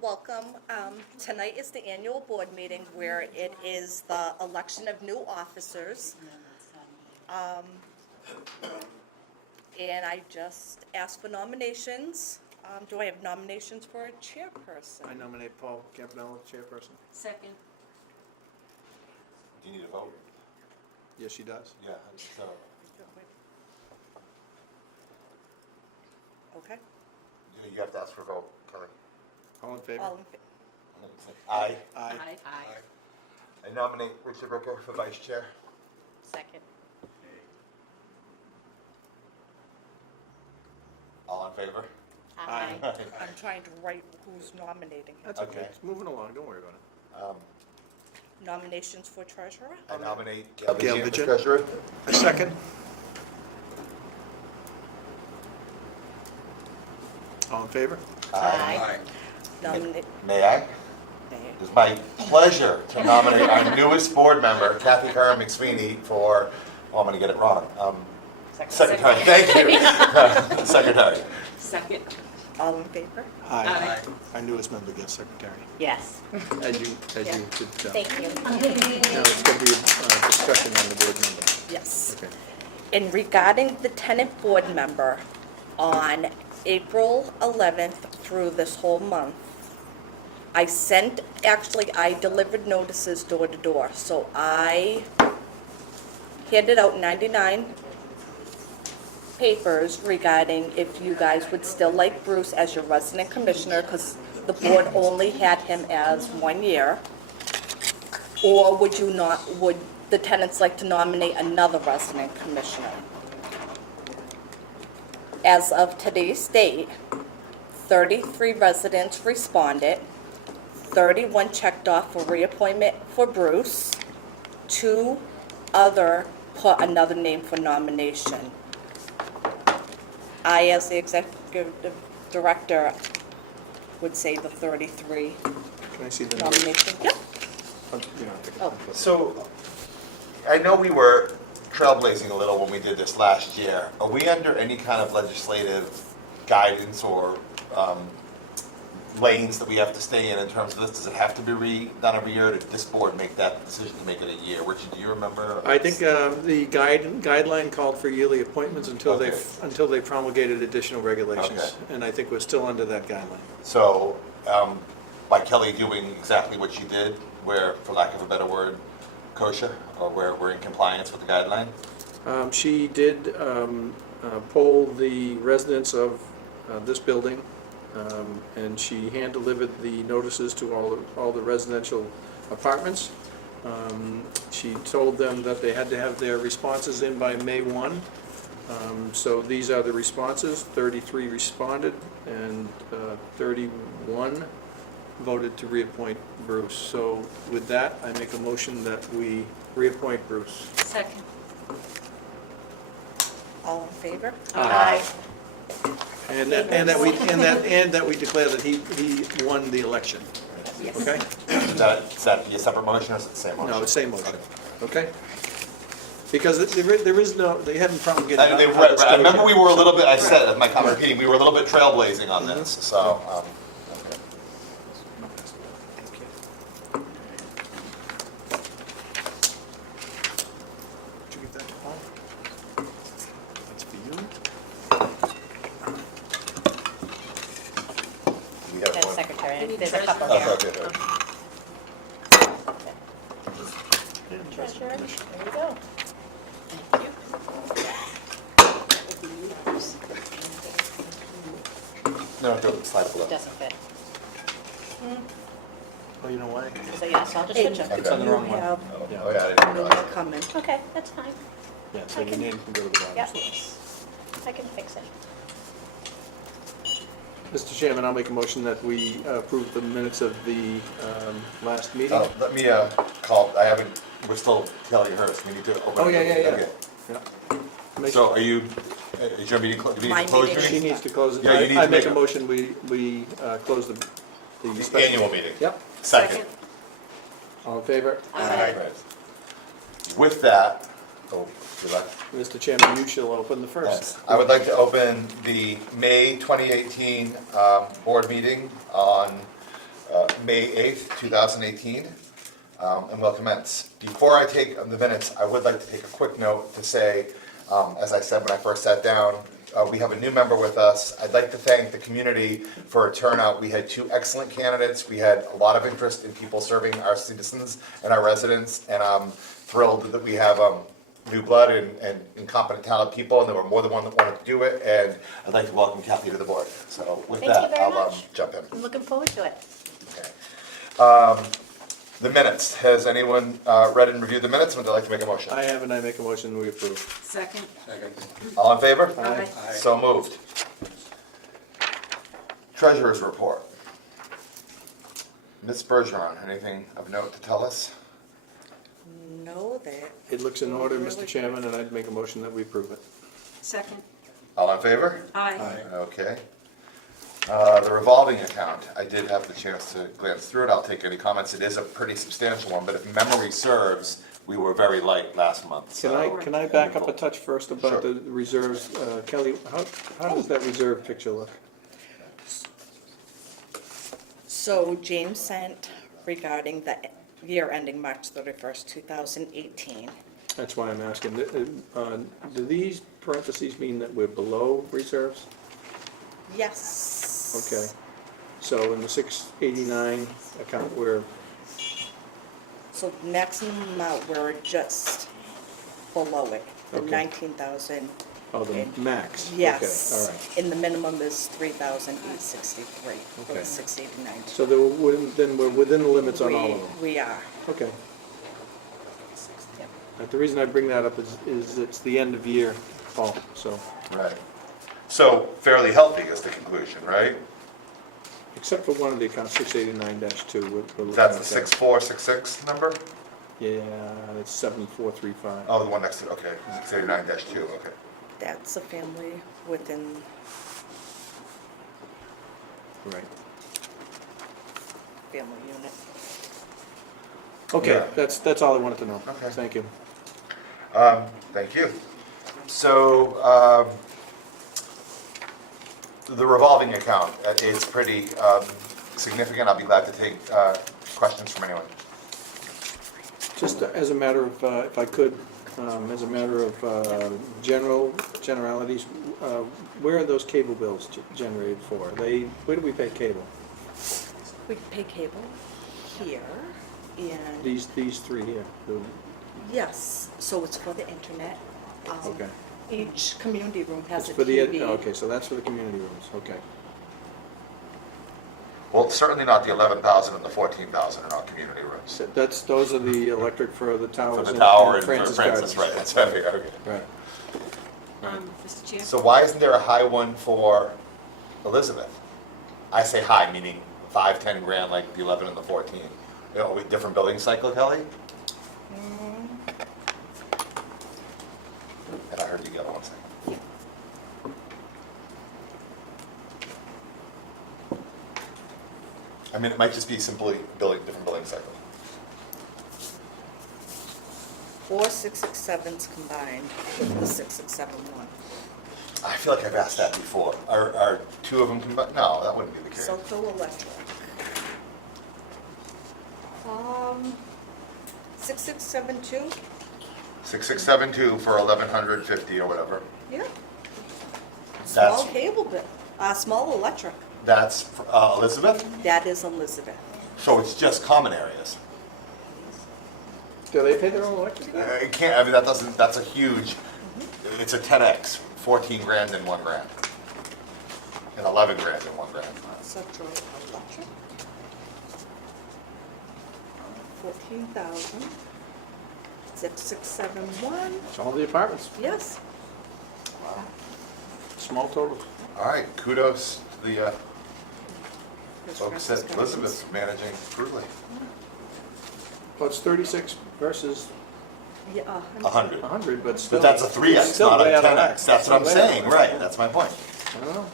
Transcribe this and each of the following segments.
welcome. Tonight is the annual board meeting where it is the election of new officers. And I just asked for nominations. Do I have nominations for a chairperson? I nominate Paul Campanella, chairperson. Second. Do you need a vote? Yes, she does. Yeah, so, Okay. you have to ask for a vote, Kelly. All in favor? All in fa- Aye. Aye. Aye. I nominate Richard Ricker for vice chair. Second. All in favor? Aye. I'm trying to write who's nominating him. That's okay. Okay. It's moving along. Don't worry about it. Nominations for treasurer? I nominate Gail Gail Vigil for Vigil. treasurer. A second. All in favor? Aye. Nominate, May I? It is my pleasure to nominate our newest board member, Kathy Curran McSweeney, for, I'm going to get it wrong, secretary. Thank you. Secretary. Second. all in favor? Aye. Our newest member gets secretary. Yes. As you did. Thank you. Now it's going to be a discussion on the board member. Yes. Okay. And regarding the tenant board member, on April 11th through this whole month, I delivered notices door to door. So I handed out 99 papers regarding if you guys would still like Bruce as your resident commissioner, because the board only had him as 1 year. Or would the tenants like to nominate another resident commissioner? As of today's date, 33 residents responded, 31 checked off for reappointment for Bruce, 2 other put another name for nomination. I, as the executive director, would say the 33 Can I see the nomination. Yep. Oh. So, I know we were trailblazing a little when we did this last year. Are we under any kind of legislative guidance or lanes that we have to stay in terms of this? Does it have to be redone every year? Did this board make that decision to make it a year? Richard, do you remember? I think the guideline called for yearly appointments until they promulgated additional regulations. Okay. And I think we're still under that guideline. So, by Kelly doing exactly what she did, where, for lack of a better word, kosher, or where we're in compliance with the guideline? She did poll the residents of this building, and she hand-delivered the notices to all the residential apartments. She told them that they had to have their responses in by May 1. So these are the responses. 33 responded, and 31 voted to reappoint Bruce. So with that, I make a motion that we reappoint Bruce. Second. All in favor? Aye. And that we declare that he won the election. Yes. Okay? Is that a separate motion or is it the same motion? No, the same motion. Okay? Because there is no, they hadn't promulgated. I remember we were a little bit, I said at my comment repeating, we were a little bit trailblazing on this, so. Okay. Did you give that to Paul? That's for you. We have That's one. secretary. There's a couple Oh, here. okay, okay. Treasurer, there you go. Thank you. No, don't slide it below. Doesn't fit. Oh, you know why? So yes, I'll just switch them. It's on the wrong one. You have Oh, Yeah. yeah, I didn't one realize. coming. Okay, that's fine. Yeah, so your name can go to the bottom. Yep. I can fix it. Mr. Chairman, I'll make a motion that we approve the minutes of the last meeting. Oh, let me call, we're still telling hers, we need to open. Oh, yeah. Okay. Yeah. So are you, is your meeting, do we need My to close meeting. your She meeting? needs to close it. Yeah, you need I to make make a a- motion, we close the The special. annual meeting. Yep. Second. All in favor? Aye. With that, oh, good luck. Mr. Chairman, you shall open the first. I would like to open the May 2018 board meeting on May 8th, 2018, and will commence. Before I take the minutes, I would like to take a quick note to say, as I said when I first sat down, we have a new member with us. I'd like to thank the community for a turnout. We had 2 excellent candidates. We had a lot of interest in people serving our citizens and our residents, and I'm thrilled that we have new blood and incompetent, talented people, and there were more than one that wanted to do it, and I'd like to welcome Kathy to the board. So with Thank you that, very I'll much. jump in. I'm looking forward to it. Okay. The minutes, has anyone read and reviewed the minutes? Would they like to make a motion? I have, and I make a motion, we approve. Second. All in favor? Aye. So moved. Treasurer's report. Ms. Bergeron, anything of note to tell us? No, that, It looks in order, Mr. Chairman, and I'd make a motion that we approve it. Second. All in favor? Aye. Okay. The revolving account, I did have the chance to glance through it. I'll take any comments. It is a pretty substantial one, but if memory serves, we were very light last month. so- Can I back up a touch first about Sure. the reserves? Kelly, how does that reserve picture look? so James sent regarding the year ending March 31st, 2018. That's why I'm asking. Do these parentheses mean that we're below reserves? Yes. Okay. So in the 689 account, we're, So maximum amount, we're just below it, the Okay. 19,000. oh, the max? Yes. Okay, all right. And the minimum is 3,863 for Okay. the 689. So then we're within the limits on all of them? We are. Okay. Yep. The reason I bring that up is it's the end of year, Paul, so, Right. So fairly healthy is the conclusion, right? except for one of the accounts, 689-2. we're looking That's at the that. 6466 number? Yeah, it's 7435. Oh, the one next to it, okay. 689-2, okay. That's a family within, Right. family unit. Okay, Yeah. that's all I wanted to know. Okay. Thank you. Thank you. So, the revolving account is pretty significant. I'll be glad to take questions from anyone. Just as a matter of, if I could, as a matter of generalities, where are those cable bills generated for? Where do we pay cable? We pay cable here and, These 3 here. yes, so it's for the internet. Okay. Each community room has It's a for the, TV. okay, so that's for the community rooms, okay. Well, certainly not the 11,000 and the 14,000 in our community rooms. So those are the electric for the For towers. the tower and for Francis Francis, Gardens. right, that's what I figured, okay. Right. Mr. Chair? So why isn't there a high one for Elizabeth? I say high, meaning 5, 10 grand like the 11 and the 14. You know, with different billing cycle, Kelly? And I heard you get one second. I mean, it might just be simply different billing cycle. 4 667s combined with the 6671. I feel like I've asked that before. Are 2 of them combined? No, that wouldn't be the case. Soto Electric. 6672? 6672 for 1,150 or whatever. Yeah. That's- Small cable bill, small electric. That's Elizabeth? That is Elizabeth. So it's just common areas. Do they pay their own electric? It can't, I mean, that's a huge, it's a 10X, 14 grand and 1 grand. And 11 grand and 1 grand. Central Electric. 14,000. 6671. It's all the apartments, Yes. Wow. small total. All right, kudos to the There's folks Francis at Gardens. Elizabeth's managing brutally. Well, it's 36 versus Yeah, 100. 100, but still. But that's a 3X, still not a way out of 10X. whack. That's what I'm Still way out of saying, whack. right, that's my point. I don't know.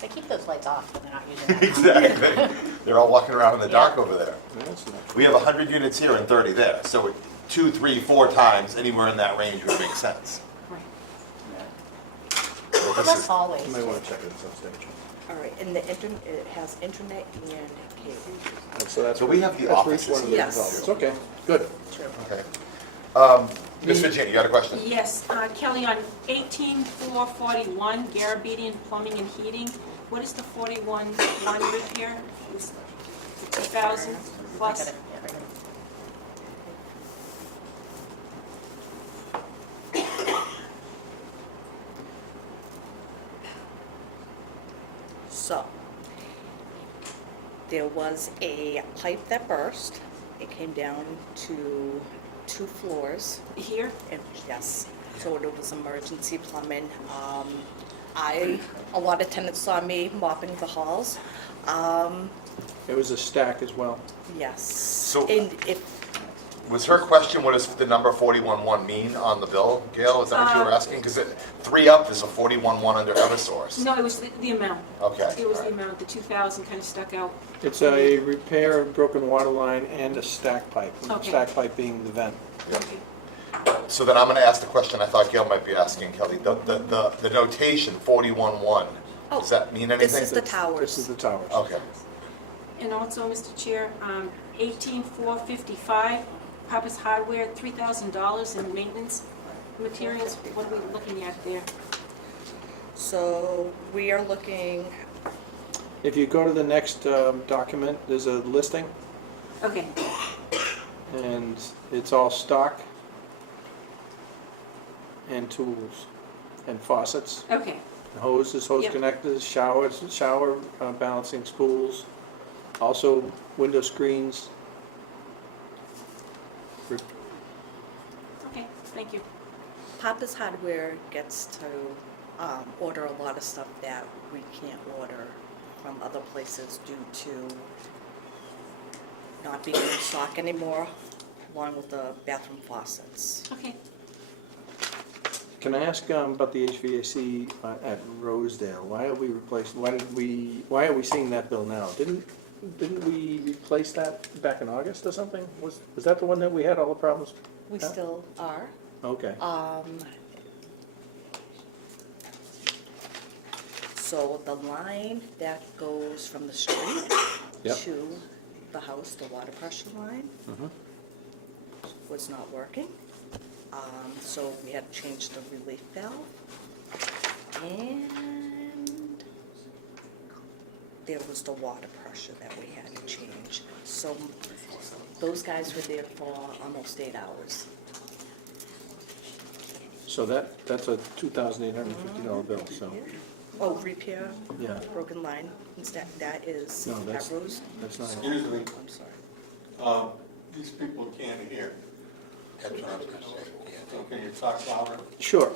They keep those lights off when they're not using them. Exactly. They're all walking around in the dark over there. That's not- We have 100 units here and 30 there, so 2, 3, 4 times, anywhere in that range would make sense. Right. We're So this That's is, always. You might want to check it at some stage. All right, and it has internet and cable. So that's So we have the that's for each offices one of the here. developments. Okay, good. True. okay. Ms. Virginia, you got a question? Yes, Kelly, on 18441, Garabedian Plumbing and Heating, what is the 41-1 repair? Is it 2,000 I plus? got it, yeah, right here. So, there was a pipe that burst. It came down to 2 floors. Here? And yes, so it was emergency plumbing. A lot of tenants saw me mopping the halls. It was a stack as well. Yes. So- And if, Was her question, what does the number 41-1 mean on the bill, Gail? Is that what you were asking? Because 3 up is a 41-1 under Eversource. No, it was the amount. Okay. It was the amount, the 2,000 kind of stuck out. It's a repair of broken water line and a stack pipe. The Okay. stack pipe being the vent. Yeah. So then I'm going to ask the question I thought Gail might be asking, Kelly. The notation 41-1, does that mean anything? this is the towers. This is the towers. Okay. And also, Mr. Chair, 18455, Papa's Hardware, $3,000 in maintenance materials. What are we looking at there? So we are looking, If you go to the next document, there's a listing, Okay, and it's all stock and tools and faucets, okay. hoses, hose Yep. connectors, shower balancing spools, also window screens. Okay, thank you. Papa's Hardware gets to order a lot of stuff that we can't order from other places due to not being in stock anymore, along with the bathroom faucets. Okay. Can I ask about the HVAC at Rosedale? Why are we replacing, why are we seeing that bill now? Didn't we replace that back in August or something? Was that the one that we had all the problems? We Yeah. still are. Okay. So the line that goes from the street Yep. to the house, the water pressure line, Mhm. was not working. So we had to change the relief valve. And there was the water pressure that we had to change. So those guys were there for almost 8 hours. So that's a $2,850 bill, so, Oh, repair, yeah, broken line, instead, that is No, at that's- Rose. that's not. Excuse me, I'm sorry. these people can't hear. So can you talk louder? Sure.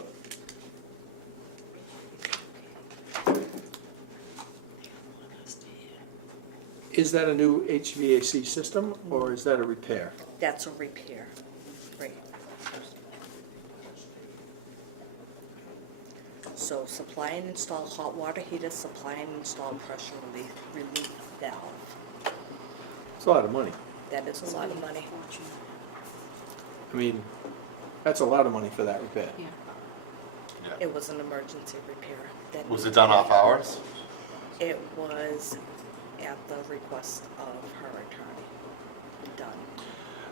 Is that a new HVAC system, or is that a repair? That's a repair, right. So supply and install hot water heater, supply and install pressure relief valve. It's a lot of money. That is a lot of money. I mean, that's a lot of money for that repair. Yeah. It was an emergency repair. that Was it done off hours? It was at the request of her attorney, done.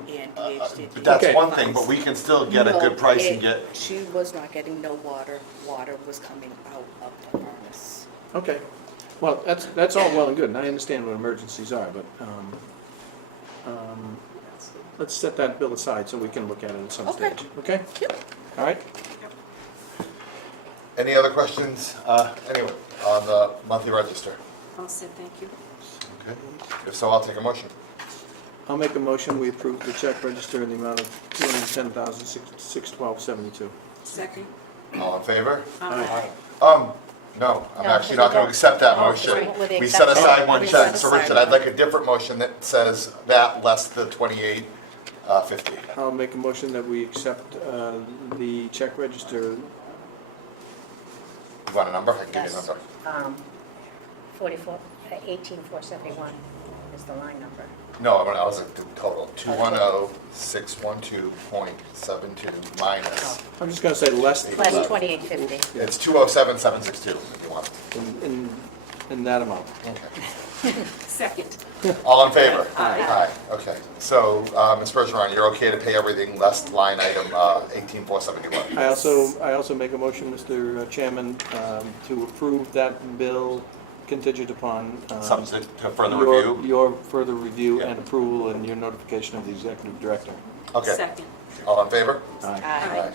And DHCD. But that's Okay. one thing, but we can still get a No, good price and get, She was not getting no water. Water was coming out of the furnace. Okay, well, that's all well and good, and I understand what emergencies are, but, let's set that bill aside so we can look at it at some Okay. stage, okay? Yep. All right? any other questions, anyway, on the monthly register? All set, thank you. Okay. If so, I'll take a motion. I'll make a motion, we approve the check register in the amount of $210,612.72. Second. All in favor? Aye. No, I'm No, actually because not we gonna don't- accept that Oh, motion. right. With the We set exception- aside one We check, set so aside Richard, I'd one. like a different motion that says that less the 28.50. I'll make a motion that we accept the check register. You want a number? I can give you a Yes. number. 44, 18,471. is the line number. No, I was at the total, 210,612.72 minus, I'm just gonna say less Less 2850. it's 207,762 if you want. in that amount. Okay. Second. All in favor? Aye. Aye, okay. So, Ms. Bergeron, you're okay to pay everything less line item 18,471? I also make a motion, Mr. Chairman, to approve that bill contingent upon Subject to further your- review? Your further review Yeah. and approval and your notification of the executive director. Okay. Second. All in favor? Aye. Aye.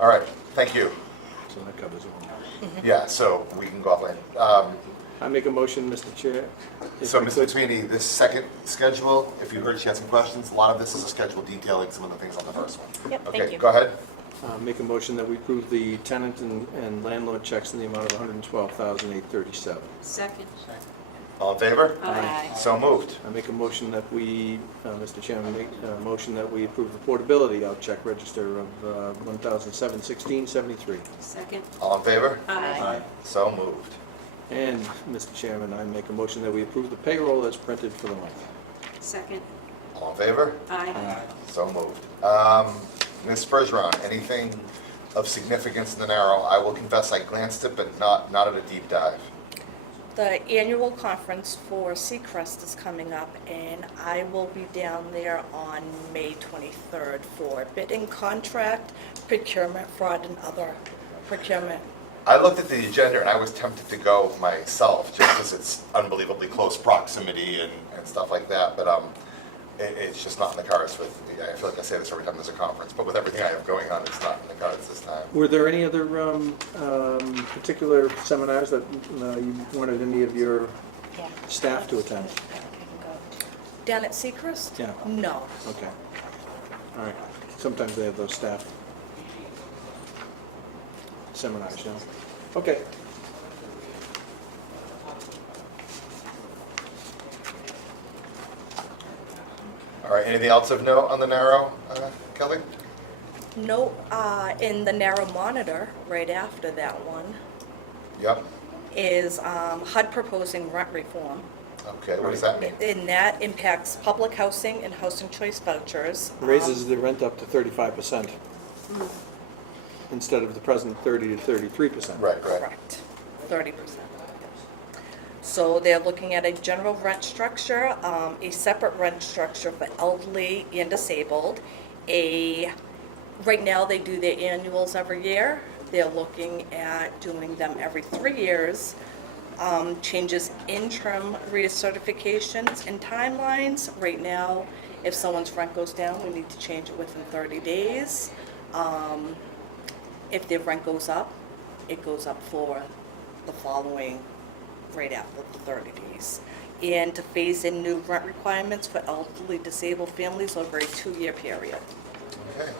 All right, thank you. So that covers it. Yeah, so we can go offline. I make a motion, Mr. Chair. if So, we Ms. could- McSweeney, this second schedule, if you heard she had some questions, a lot of this is a schedule detailing some of the things on the first one. Yep, thank Okay, you. go ahead. Make a motion that we approve the tenant and landlord checks in the amount of $112,837. Second. All in favor? Aye. So moved. I make a motion that we, Mr. Chairman, make a motion that we approve the portability out check register of $1,716.73. Second. All in favor? Aye. So moved. And, Mr. Chairman, I make a motion that we approve the payroll as printed for the month. Second. All in favor? Aye. So moved. Ms. Bergeron, anything of significance in the narrow? I will confess I glanced it, but not at a deep dive. The annual conference for Seacrest is coming up, and I will be down there on May 23rd for bidding contract, procurement fraud, and other procurement. I looked at the agenda and I was tempted to go myself, just because it's unbelievably close proximity and stuff like that, but it's just not in the cards with, I feel like I say this every time there's a conference, but with everything I have going on, it's not in the cards this time. Were there any other particular seminars that you wanted any of your Yeah. staff to attend? Yeah, I can go to- Down at Seacrest? Yeah. No. Okay. All right. Sometimes they have those staff seminars, you know? Okay. All right, anything else of note on the narrow, Kelly? No, in the narrow monitor, right after that one, Yep. is HUD proposing rent reform. Okay, what does that mean? And that impacts public housing and housing choice vouchers. Raises the rent up to 35% instead of the present 30 to 33%. Right. Correct, 30%. So they're looking at a general rent structure, a separate rent structure for elderly and disabled. Right now, they do their annuals every year. They're looking at doing them every 3 years. Changes interim recertifications and timelines. Right now, if someone's rent goes down, we need to change it within 30 days. If their rent goes up, it goes up for the following, right after the 30 days. And to phase in new rent requirements for elderly disabled families over a 2-year period. Okay.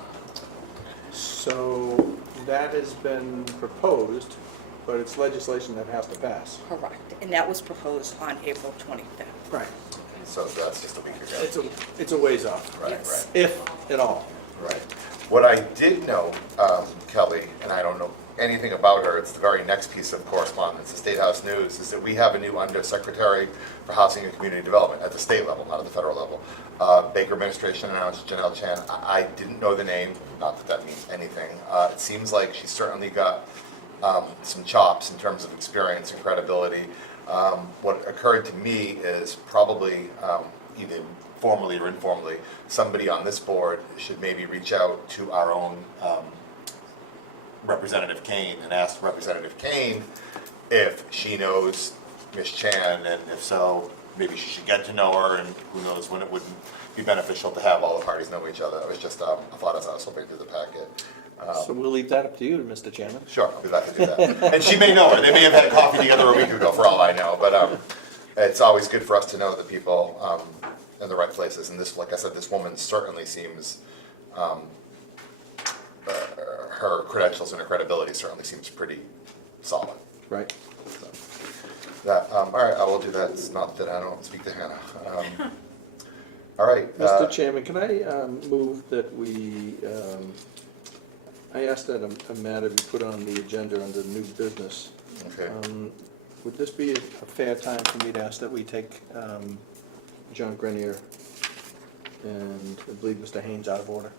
So that has been proposed, but it's legislation that has to pass. Correct. And that was proposed on April 25th. Right. So that's just a week ago. It's a ways off, Right, Yes. if at all. Right. What I did know, Kelly, and I don't know anything about her, it's the very next piece of correspondence, the State House News, is that we have a new Undersecretary for Housing and Community Development at the state level, not at the federal level. Baker administration announced Janelle Chan. I didn't know the name, not that that means anything. It seems like she's certainly got some chops in terms of experience and credibility. What occurred to me is probably either formally or informally, somebody on this board should maybe reach out to our own Representative Kane and ask Representative Kane if she knows Ms. Chan, and if so, maybe she should get to know her, and who knows when it would be beneficial to have all the parties know each other. It was just a thought as I was flipping through the packet. So we'll leave that up to you, Mr. Chairman. Sure, I'll be glad to do that. And she may know her. They may have had coffee together a week ago, for all I know. But it's always good for us to know the people in the right places. And this, like I said, this woman certainly seems, her credentials and her credibility certainly seems pretty solid. Right. So, that, all right, I will do that. It's not that I don't speak to Hannah. All right. Mr. Chairman, can I move that we, I asked that a matter be put on the agenda under new business. Okay. Would this be a fair time for me to ask that we take John Grenier, and I believe Mr. Haynes out of order.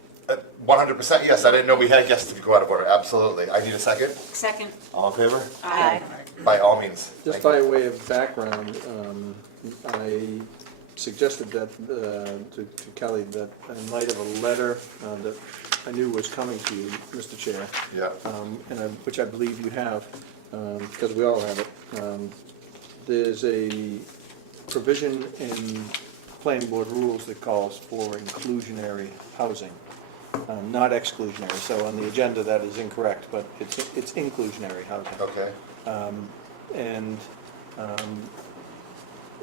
100%, yes, I didn't know we had guests to go out of order, absolutely. I need a second. Second. All in favor? Aye. By all means. Just Thank by you. way of background, I suggested that to Kelly that in light of a letter that I knew was coming to you, Mr. Chair, Yeah. which I believe you have, because we all have it, there's a provision in planning board rules that calls for inclusionary housing, not exclusionary. So on the agenda, that is incorrect, but it's inclusionary housing. Okay. And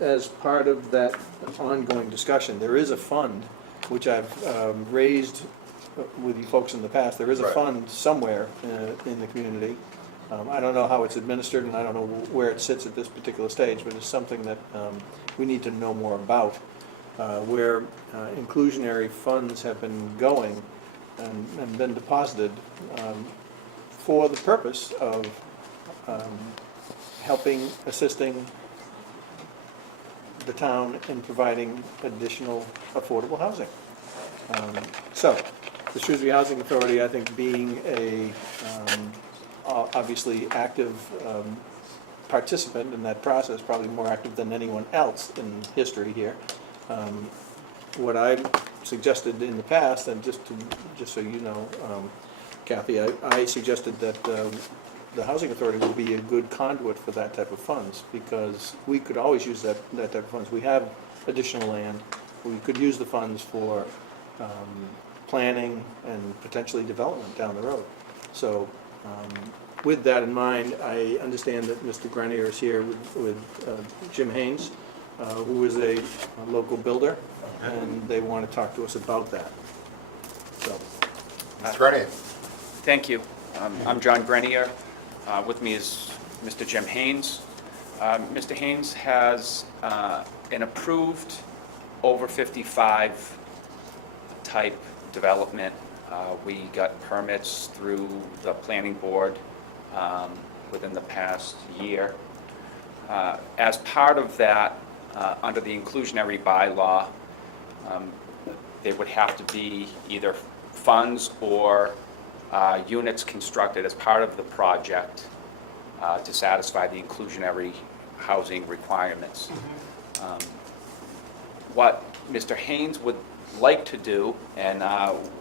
as part of that ongoing discussion, there is a fund, which I've raised with you folks in the past. There is a Right. fund somewhere in the community. I don't know how it's administered, and I don't know where it sits at this particular stage, but it's something that we need to know more about, where inclusionary funds have been going and been deposited for the purpose of helping, assisting the town in providing additional affordable housing. So, the Shrewsbury Housing Authority, I think, being a obviously active participant in that process, probably more active than anyone else in history here. What I suggested in the past, and just so you know, Kathy, I suggested that the Housing Authority would be a good conduit for that type of funds, because we could always use that type of funds. We have additional land. We could use the funds for planning and potentially development down the road. So with that in mind, I understand that Mr. Grenier is here with Jim Haynes, who is a local builder, and they want to talk to us about that. So, Mr. Grenier. Thank you. I'm John Grenier. With me is Mr. Jim Haynes. Mr. Haynes has an approved over 55 type development. We got permits through the planning board within the past year. As part of that, under the inclusionary bylaw, there would have to be either funds or units constructed as part of the project to satisfy the inclusionary housing requirements. What Mr. Haynes would like to do, and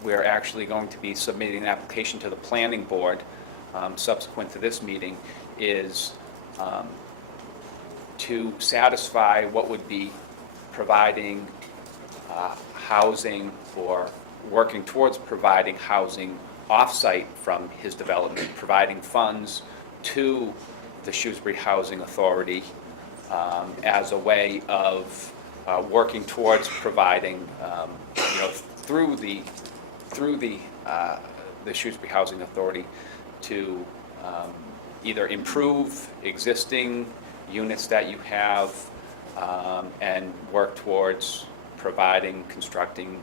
we're actually going to be submitting an application to the planning board subsequent to this meeting, is to satisfy what would be providing housing or working towards providing housing off-site from his development, providing funds to the Shrewsbury Housing Authority as a way of working towards providing, through the Shrewsbury Housing Authority to either improve existing units that you have and work towards providing, constructing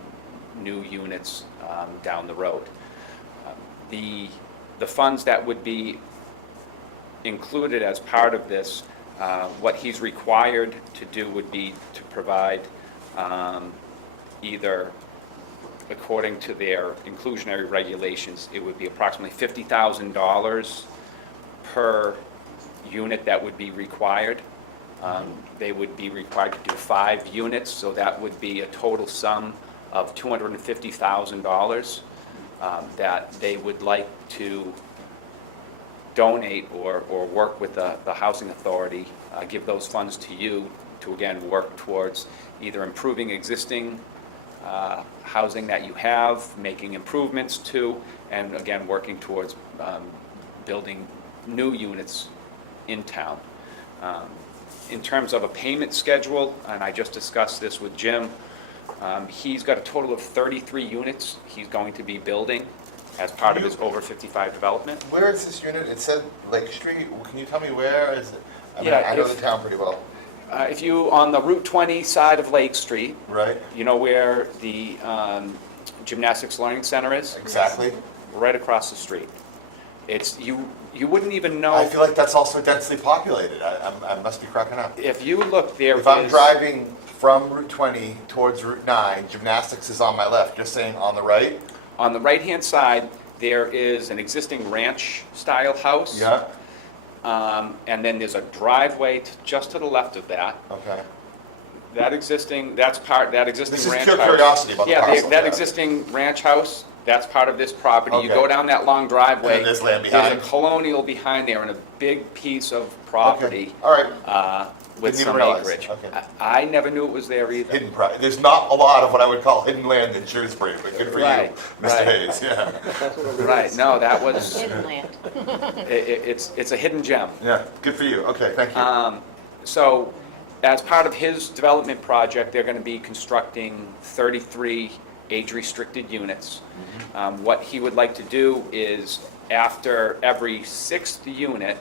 new units down the road. The funds that would be included as part of this, what he's required to do would be to provide either, according to their inclusionary regulations, it would be approximately $50,000 per unit that would be required. They would be required to do 5 units, so that would be a total sum of $250,000 that they would like to donate or work with the Housing Authority, give those funds to you to, again, work towards either improving existing housing that you have, making improvements to, and again, working towards building new units in town. In terms of a payment schedule, and I just discussed this with Jim, he's got a total of 33 units he's going to be building as part of his over 55 development. Where is this unit? It said Lake Street. Can you tell me where is it? I mean, Yeah, I know if- the town pretty well. If you, on the Route 20 side of Lake Street, Right? you know where the Gymnastics Learning Center is? Exactly. Right across the street. You wouldn't even know. I feel like that's also densely populated. I must be cracking up. If you look, there If I'm is- driving from Route 20 towards Route 9, gymnastics is on my left, you're saying on the right? On the right-hand side, there is an existing ranch-style house. Yeah, And then there's a driveway just to the left of that. okay. That existing This is ranch pure house. curiosity about the Yeah, parcel. that existing ranch house, that's part of this property. You Okay. go down that long driveway. And there's land behind? There's a colonial behind there and a big piece of property. Okay. All right. With Didn't some even realize. acreage. Okay. I never knew it was there either. Hidden there's not a lot of what I would call hidden land in Shrewsbury, but good for Right, you, Mr. right. Hayes, yeah. Right, no, that was, Hidden land. it's a hidden gem. Yeah, good for you, okay, thank you. So, as part of his development project, they're gonna be constructing 33 age-restricted units. What he would like to do is, after every 6th unit,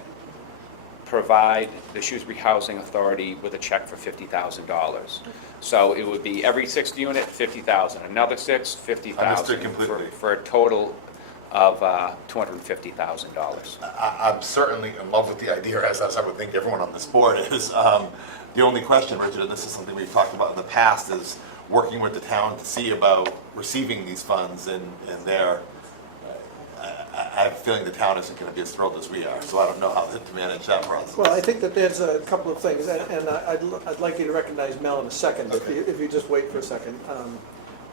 provide the Shrewsbury Housing Authority with a check for $50,000. So it would be every 6th unit, 50,000, another 6, 50,000. Understood completely. For a total of $250,000. I'm certainly in love with the idea, as I would think everyone on this board is. The only question, Richard, and this is something we've talked about in the past, is working with the town to see about receiving these funds and their, I have a feeling the town isn't going to be as thrilled as we are, so I don't know how to manage that process. Well, I think that there's a couple of things, and I'd like you to recognize Mel in a second, Okay. if you just wait for a second.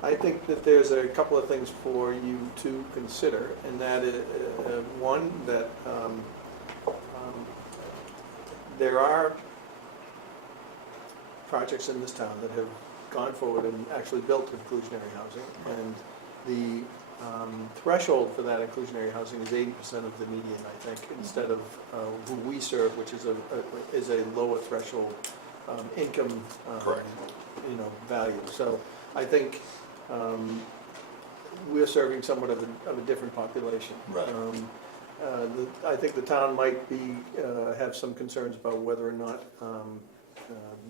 I think that there's a couple of things for you to consider, and that is, one, that there are projects in this town that have gone forward and actually built inclusionary housing, and the threshold for that inclusionary housing is 80% of the median, I think, instead of who we serve, which is a lower threshold income, Correct. value. So I think we're serving somewhat of a different population. Right. I think the town might have some concerns about whether or not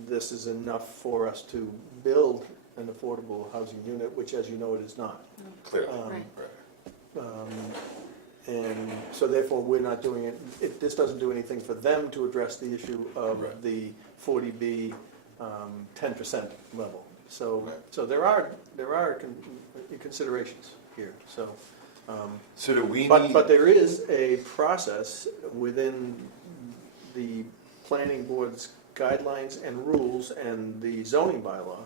this is enough for us to build an affordable housing unit, which, as you know, it is not. Clearly. Right. And so therefore, we're not doing it, this doesn't do anything for them to address the issue of Right. the 40B 10% level. So, Right. so there are considerations here, so. So do we But need, there is a process within the planning board's guidelines and rules and the zoning bylaw,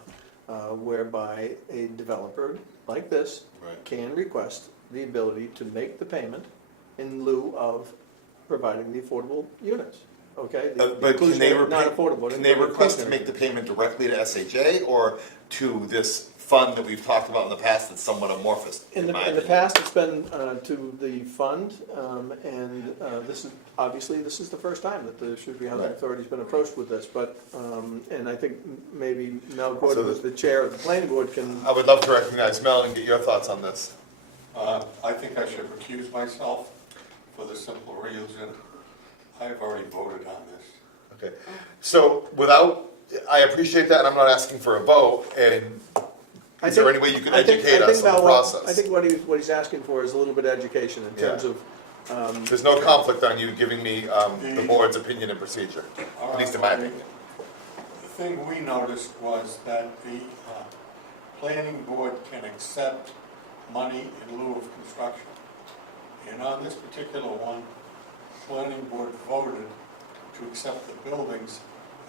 whereby a developer like this Right. can request the ability to make the payment in lieu of providing the affordable units, okay? The but can they, inclusionary- not affordable, can they but request to inclusionary. make the payment directly to SHA or to this fund that we've talked about in the past that's somewhat amorphous? In my the opinion? past, it's been to the fund, and this is the first time that the Shrewsbury Housing Right. Authority's been approached with this, but, and I think maybe Mel So Gordon, the- who's the chair of the planning board, can, I would love to recognize Mel and get your thoughts on this. I think I should recuse myself for the simple reason I've already voted on this. Okay, so I appreciate that, and I'm not asking for a vote, and is there any way you can educate us on the process? I think what he's asking for is a little bit of education in terms Yeah. of, There's no conflict on you giving me the board's opinion and procedure, All at least in right, my well, opinion. The thing we noticed was that the planning board can accept money in lieu of construction. And on this particular one, planning board voted to accept the buildings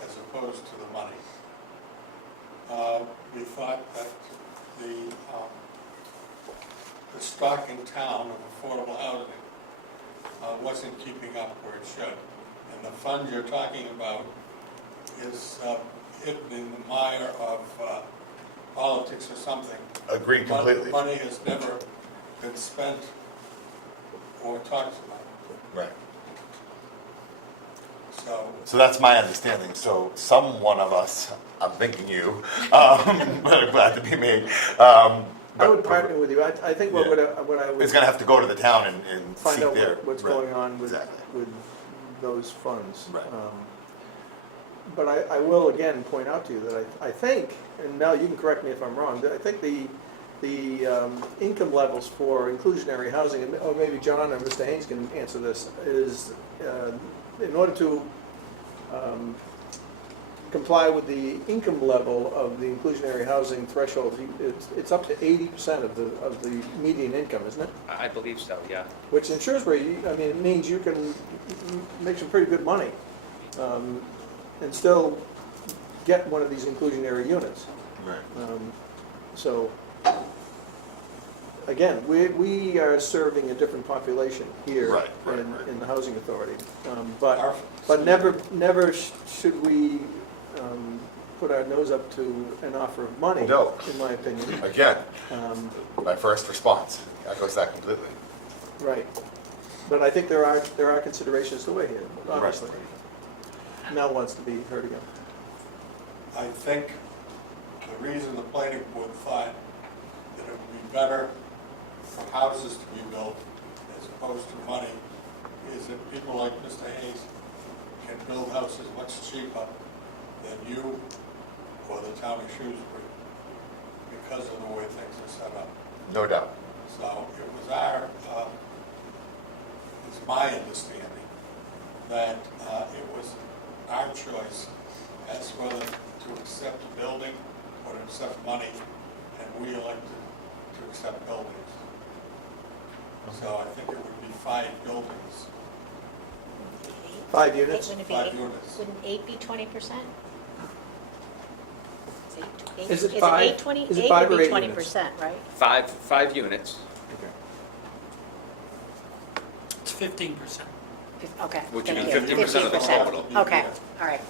as opposed to the money. We thought that the stock in town of affordable housing wasn't keeping up where it should. And the fund you're talking about is hidden in the mire of politics or something. Agreed completely. Money has never been spent or talked about. Right. So So that's my understanding, so some one of us, I'm thinking you, glad to be me. I would partner with you. I think what Yeah. I would It's gonna have to go to the town and find seek out their. what's right. going on with Exactly. those funds. Right. But I will again point out to you that I think, and Mel, you can correct me if I'm wrong, that I think the income levels for inclusionary housing, or maybe John or Mr. Haynes can answer this, is in order to comply with the income level of the inclusionary housing threshold, it's up to 80% of the median income, isn't it? I believe so, yeah. Which in Shrewsbury, I mean, it means you can make some pretty good money and still get one of these inclusionary units. Right. So, again, we are serving a different population here Right, right, in, right. in the housing authority. But never should we put our nose up to an offer of money, No. in my opinion. Again, Um, my first response echoes that completely. Right. But I think there are considerations to weigh here, obviously. Mel wants to be heard again. I think the reason the planning board thought that it would be better for houses to be built as opposed to money is that people like Mr. Hayes can build houses much cheaper than you or the town of Shrewsbury because of the way things are set up. No doubt. So it was it's my understanding that it was our choice as whether to accept a building or to accept money, and we elected to accept buildings. So I think it would be 5 buildings, 5 units? Wouldn't it be 5 eight- units. Wouldn't 8 be 20%? Is it five? 20? Is it 5 or 8 8 would be units? 20%, right? Five units, It's 15%. Okay. Which would be thank you. 50% of the 15%. total. Okay, all right,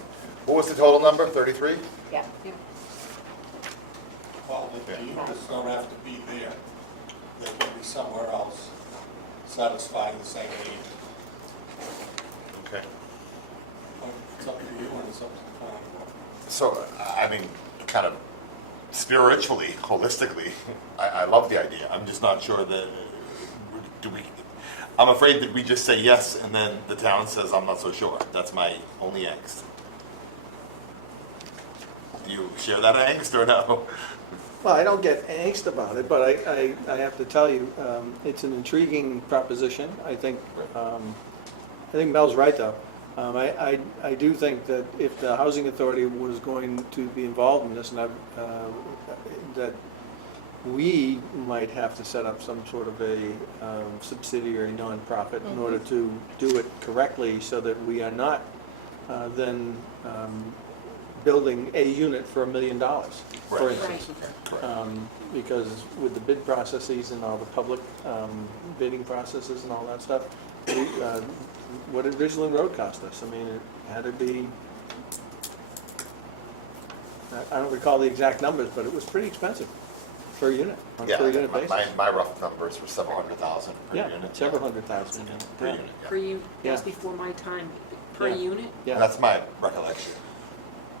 What was the total number? 33? yeah. Well, the units don't have to be there. They can be somewhere else satisfying the same need. Okay. But it's up to you and it's up to the planning board. So, I mean, kind of spiritually, holistically, I love the idea. I'm just not sure that, I'm afraid that we just say yes and then the town says, I'm not so sure. That's my only angst. Do you share that angst or no? Well, I don't get angst about it, but I have to tell you, it's an intriguing proposition. I think Mel's right, though. I do think that if the housing authority was going to be involved in this, and that we might have to set up some sort of a subsidiary nonprofit in order to do it correctly, so that we are not then building a unit for $1 million, for Right. instance. Correct. Because with the bid processes and all the public bidding processes and all that stuff, what did Ridgeland Road cost us? I mean, it had to be, I don't recall the exact numbers, but it was pretty expensive per unit, on a Yeah, per unit my, basis. my rough numbers were several hundred thousand per Yeah, unit. several hundred thousand. Per Yeah. unit, yeah. Per unit, Yeah. that's before my time, per Yeah. unit? Yeah, That's my recollection.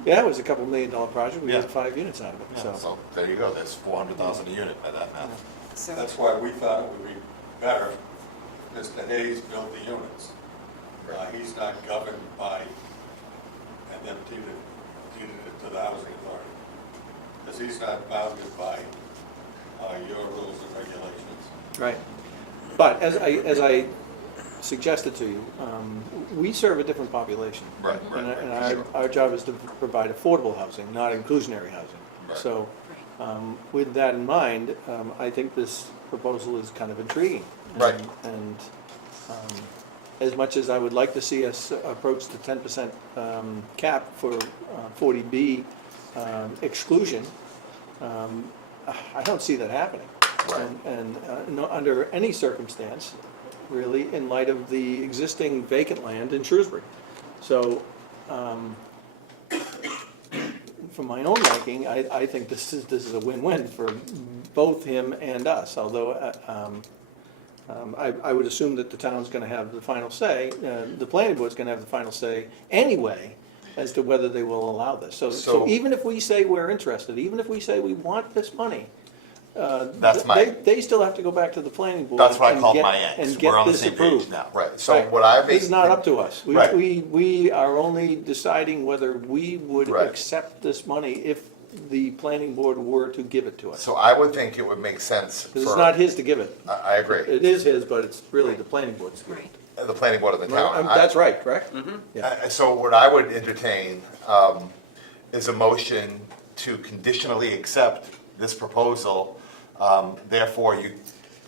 yeah, it was a couple $1 million project, we Yeah. did 5 units out of it, Yeah, so there you go, there's 400,000 a unit by that math. So, That's why we thought it would be better if Mr. Hayes built the units. He's not governed by, and then deeded it to the housing authority. Because he's not bounded by your rules and regulations. Right. But as I suggested to you, we serve a different population. Right, right, And right, sure. our job is to provide affordable housing, not inclusionary housing. Right. So with that in mind, I think this proposal is kind of intriguing. Right. And as much as I would like to see us approach the 10% cap for 40B exclusion, I don't see that happening. Right. And no, under any circumstance, really, in light of the existing vacant land in Shrewsbury. So, for my own liking, I think this is a win-win for both him and us, although I would assume that the town's gonna have the final say, the planning board's gonna have the final say anyway, as to whether they will allow this. So So- even if we say we're interested, even if we say we want this money, That's my- they still have to go back to the planning board. That's what I and called get- my and angst. get We're on the this same approved. page now, right? So Right. what I This is not up to us. Right. We are only deciding whether we would Right. accept this money if the planning board were to give it to us. So I would think it would make sense Because it's for, not his to give it. I agree, It is his, but it's really the planning board's. Right. the planning board of the town. That's right, correct? Yeah. So what I would entertain is a motion to conditionally accept this proposal, therefore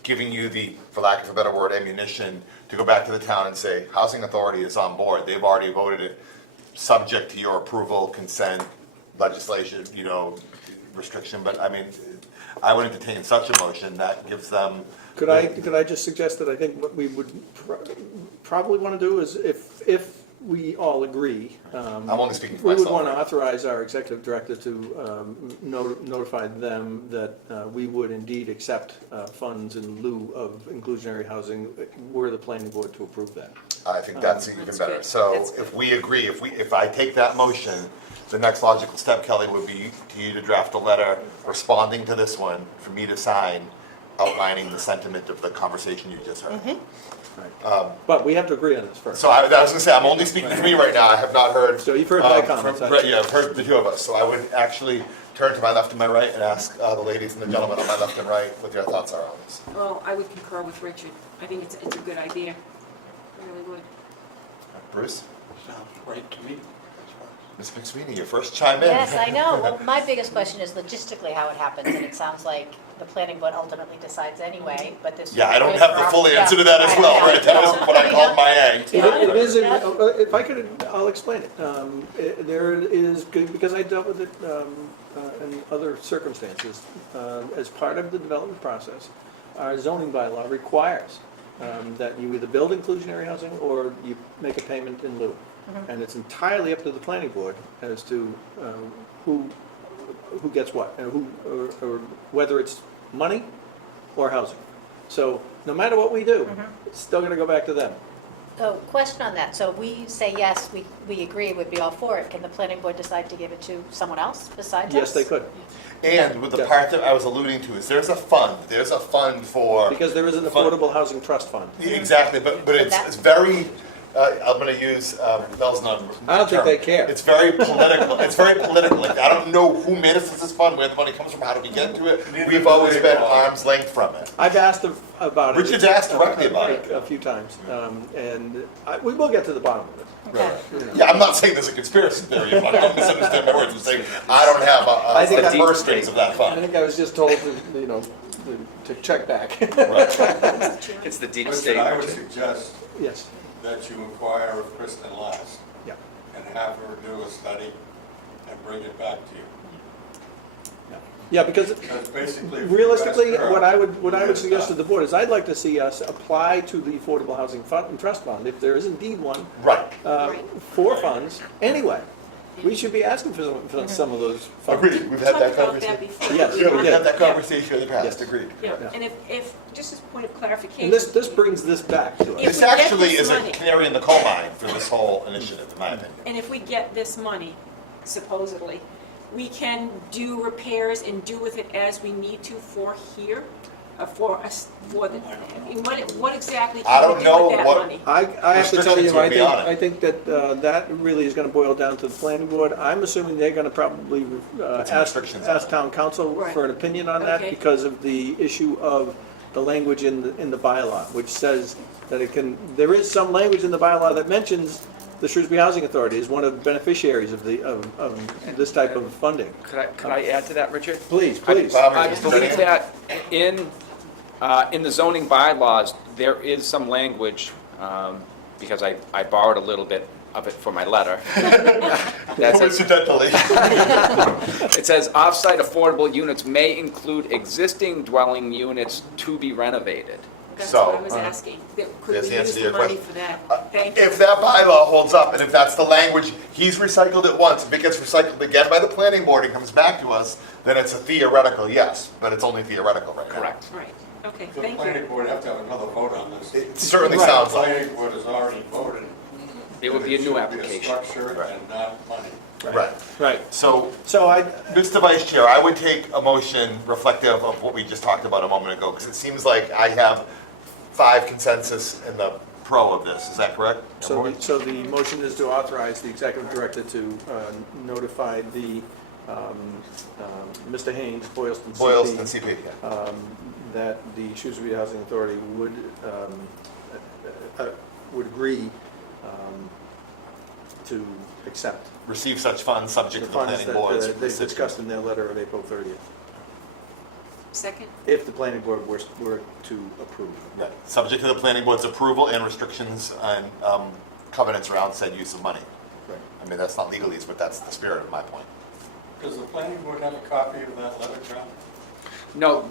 giving you the, for lack of a better word, ammunition to go back to the town and say, Housing Authority is on board. They've already voted it, subject to your approval, consent, legislation, restriction. But I mean, I would entertain such a motion that gives them. Could I just suggest that I think what we would probably want to do is if we all agree. I'm only speaking for We would myself. want to authorize our executive director to notify them that we would indeed accept funds in lieu of inclusionary housing were the planning board to approve that. I think that's even That's better. good. So That's good. if we agree, if I take that motion, the next logical step, Kelly, would be to you to draft a letter responding to this one for me to sign, outlining the sentiment of the conversation you just heard. But we have to agree on this first. So I was gonna say, I'm only speaking for me right now, I have not heard. So you've heard my comments, Yeah, I've heard the two of us, so I would actually turn to my left and my right and ask the ladies and the gentlemen on my left and right what their thoughts are on this. Well, I would concur with Richard. I think it's a good idea. I really would. Bruce? Sounds great to me. Ms. McSweeney, your first chime in. Yes, I know. Well, my biggest question is logistically how it happens, and it sounds like the planning board ultimately decides anyway, but this. Yeah, I don't have the full answer to that as well, right? That is what I called my angst. It is, if I could, I'll explain it. There is, because I dealt with it in other circumstances, as part of the development process, our zoning bylaw requires that you either build inclusionary housing or you make a payment in lieu. And it's entirely up to the planning board as to who gets what, and or whether it's money or housing. So no matter what we do, it's still gonna go back to them. So, question on that. So if we say yes, we agree, would be all for it. Can the planning board decide to give it to someone else besides us? Yes, they could, And with the part that I was alluding to is there's a fund for. because there is an affordable housing trust fund. Exactly, but it's very, I'm gonna use Bell's number. I don't think they care. It's very political, like, I don't know who made us this fund, where the money comes from, how do we get to it? We've always been arm's length from it. I've asked about it. Richard's asked directly about it. A few times, and we will get to the bottom of it. Okay. Yeah, I'm not saying there's a conspiracy theory, don't misunderstand my words, I'm saying, I don't have I think the purse strings of that I fund. think I was just told to check back. It's the deep Listen, state. I would suggest Yes, that you inquire of Kristen Last yeah, and have her do a study and bring it back to you. yeah. Yeah, because Because basically. if you realistically, ask her, what I would it's suggest to done. the board is I'd like to see us apply to the Affordable Housing Fund and Trust Fund, if there is indeed one, Right, for funds, anyway. We should be asking for some of those funds. agreed, we've had that Talked about that conversation. before. Yes, Yeah, we we've did. had that conversation in the past, Yes. agreed. Yeah, Yeah. and if, just as a point of clarification. And this brings this back to us. If This we get actually this is a money- canary in the coal mine for this whole initiative, in my opinion. And if we get this money, supposedly, we can do repairs and do with it as we need to for here, for us, for the, what exactly I can don't we do know with that what- money? I have to tell Restrictions you, would be on it. I think that that really is gonna boil down to the planning board. I'm assuming they're gonna probably some ask restrictions on it. town council Right. for an opinion on that Okay. because of the issue of the language in the bylaw, which says that there is some language in the bylaw that mentions the Shrewsbury Housing Authority is one of the beneficiaries of this type of funding. Could I add to that, Richard? Please, I believe that in the zoning bylaws, there is some language, because I borrowed a little bit of it for my letter. That says, Coincidentally. it says off-site affordable units may include existing dwelling units to be renovated. That's So, what I was asking. Could there's we the answer use to the your money question. for that? Thank you. If that bylaw holds up, and if that's the language, he's recycled it once, if it gets recycled again by the planning board and comes back to us, then it's a theoretical yes, but it's only theoretical right now. Correct. Right, okay, The thank planning you. board have to have another vote on this. It certainly Right. sounds The like. planning board has already voted. It would be a that new it should be a application. structure Right. and not money. Right. Right. So, So Mr. Vice Chair, I would take a motion reflective of what we just talked about a moment ago, because it seems like I have 5 consensus in the pro of this, is that correct? So the motion is to authorize the executive director to notify the Mr. Haynes, Boylston CP. Boylston CP, yeah. That the Shrewsbury Housing Authority would agree to accept Receive such funds the subject to the funds planning that board's they recipient. discussed in their letter of April 30th, Second? if the planning board were to approve. Yeah, subject to the planning board's approval and restrictions and covenants around said use of money. Right. I mean, that's not legalese, but that's the spirit of my point. Does the planning board have a copy of that letter, John? No,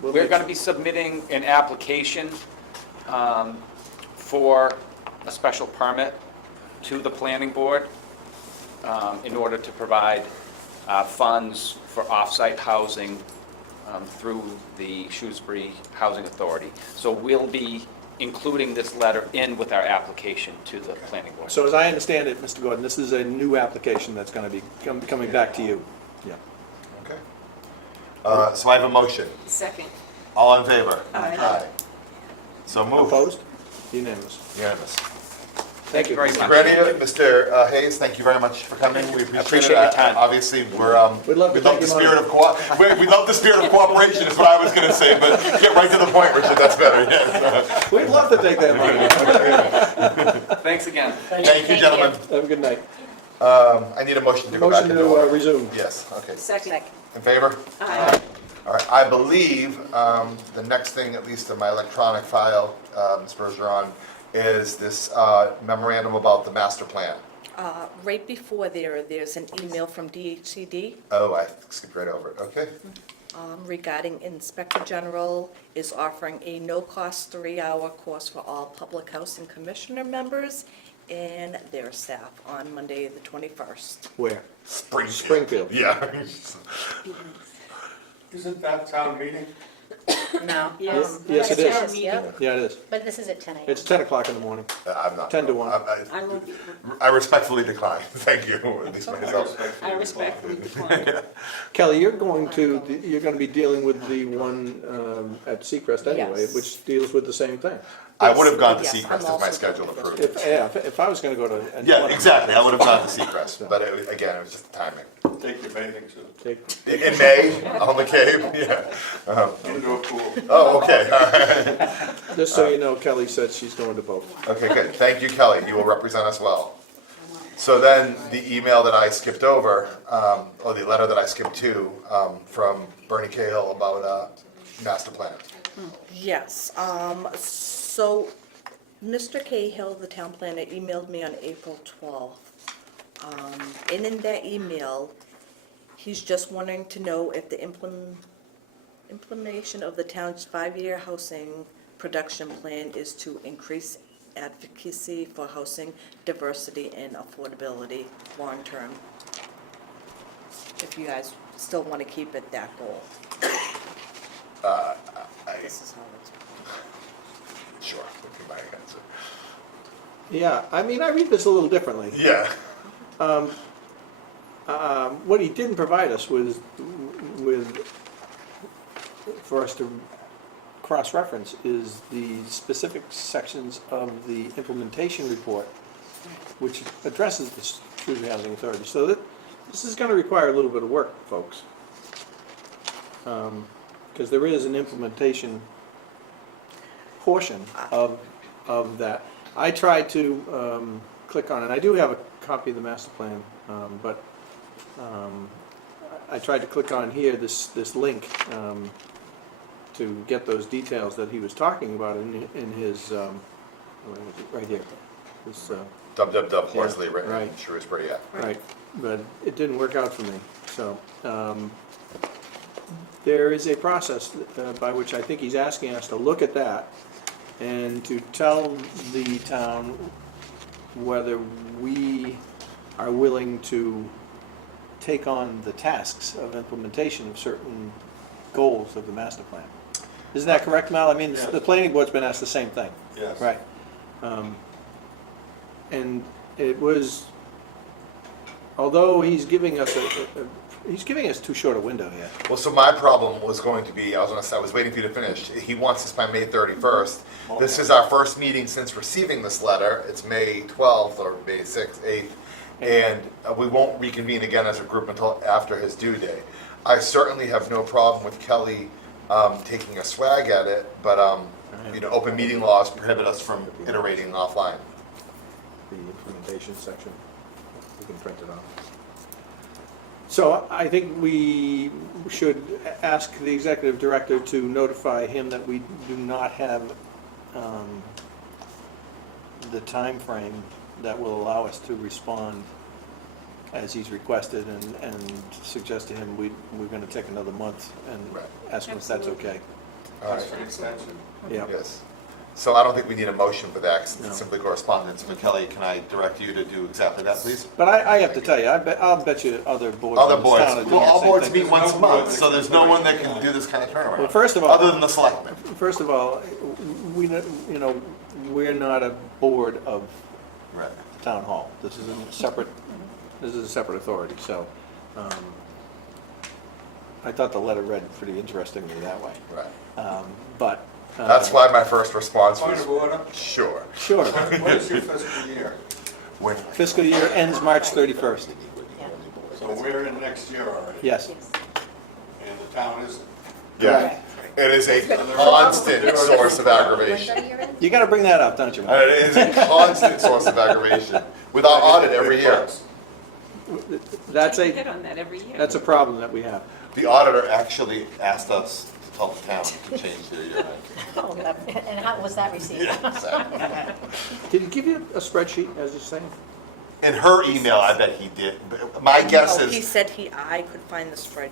we're going to be submitting an application for a special permit to the planning board in order to provide funds for off-site housing through the Shrewsbury Housing Authority. So we'll be including this letter in with our application to the planning board. So as I understand it, Mr. Gordon, this is a new application that's going to be coming back to you. Yeah. Okay. So I have a motion. Second. All in favor? Aye. So moved. Opposed? Unanimous. Unanimous. Thank you very Mr. much. Grenier, Mr. Hayes, thank you very much for coming. We Appreciate your time. Obviously, We'd love to we love take the your spirit money. of we love the spirit of cooperation is what I was going to say, but get right to the point, Richard. That's better. Yes. We'd love to take that money. Thanks again. Thank you, gentlemen. Have a good night. I need a motion to go back Motion into order. to resume. Yes. Okay. Second. In favor? Aye. All right, I believe the next thing, at least in my electronic file, Ms. Bergeron, is this memorandum about the master plan. Right before there's an email from DHCD Oh, I skipped right over it, okay. regarding Inspector General is offering a no-cost 3-hour course for all public housing commissioner members and their staff on Monday, the 21st. Where? Springfield. Springfield. Yeah. Isn't that town meeting? No. Yes. Yes, it That's our is. meeting. Yep. Yeah, it is. But this is at 10 a.m. It's 10 o'clock in the morning. I'm not. 10 to 1. I will be, I respectfully decline, thank you, at least myself. I respectfully decline. Kelly, you're going to be dealing with the one at Seacrest anyway, Yes. which deals with the same thing. I would have gone to Yes, I'm Seacrest if my also schedule going to approved. If I was going to go to. Yeah, exactly, I would have gone to Seacrest, but again, it was just timing. Take your bathing suit. Take- In May, on the Cape, yeah. Indoor pool. Oh, okay, all right. Just so you know, Kelly said she's going to both. Okay, good. Thank you, Kelly. You will represent us well. So then, the email that I skipped over, or the letter that I skipped to, from Bernie Cahill about master plan. Yes, so Mr. Cahill, the town planner, emailed me on April 12th. And in that email, he's just wanting to know if the implementation of the town's 5-year housing production plan is to increase advocacy for housing diversity and affordability long-term. If you guys still want to keep it that goal. This is how it's. Sure, would be my answer. Yeah, I mean, I read this a little differently. Yeah. What he didn't provide us was for us to cross-reference is the specific sections of the implementation report, which addresses the Shrewsbury Housing Authority. So this is going to require a little bit of work, folks, because there is an implementation portion of that. I tried to click on it. I do have a copy of the master plan, but I tried to click on here, this link, to get those details that he was talking about in his, where is it? Right here. This, Horsley, Yeah, right. Shrewsbury, yeah. right, but it didn't work out for me. So there is a process by which I think he's asking us to look at that and to tell the town whether we are willing to take on the tasks of implementation of certain goals of the master plan. Isn't that correct, Mal? I mean, Yes. the planning board's been asked the same thing. Yes. Right. And it was, although he's giving us he's giving us too short a window here. Well, so my problem was going to be, I was waiting for you to finish. He wants this by May 31st. This is our first meeting since receiving this letter. It's May 12th or May 6th, 8th. and we won't reconvene again as a group until after his due day. I certainly have no problem with Kelly taking a swag at it, but open meeting laws prohibit us from iterating offline. The implementation section, we can print it off. So I think we should ask the executive director to notify him that we do not have the time frame that will allow us to respond as he's requested, and suggest to him we're gonna take another month and Right. ask him if that's okay. All right. That's an extension. Yeah. Yes. So I don't think we need a motion for that, 'cause No. it's simply correspondence. But Kelly, can I direct you to do exactly that, please? But I have to tell you, I'll bet you other boards Other in this boards, town are doing well, the all same boards thing. meet once a month, so there's no one that can do this kind of turnaround. Well, first of all- Other than the selectmen. First of all, we're not a board of Right. town hall. This is a separate authority, so, I thought the letter read pretty interestingly that way. Right. But. That's why my first response Point was, of order, sure. Sure. what is your fiscal year? When, Fiscal year ends March 31st. Yeah. So we're in next year already. Yes. And the town isn't. yeah, it is a constant source of aggravation. You gotta bring that up, don't you? And it is a constant source of aggravation with our audit every year. That's Hit a, on that every year. that's a problem that we have. The auditor actually asked us to tell the town to change their year. Oh, and how was that received? Did he give you a spreadsheet, as you're saying? In her email, I bet he did. But my guess No, he is, said I could find the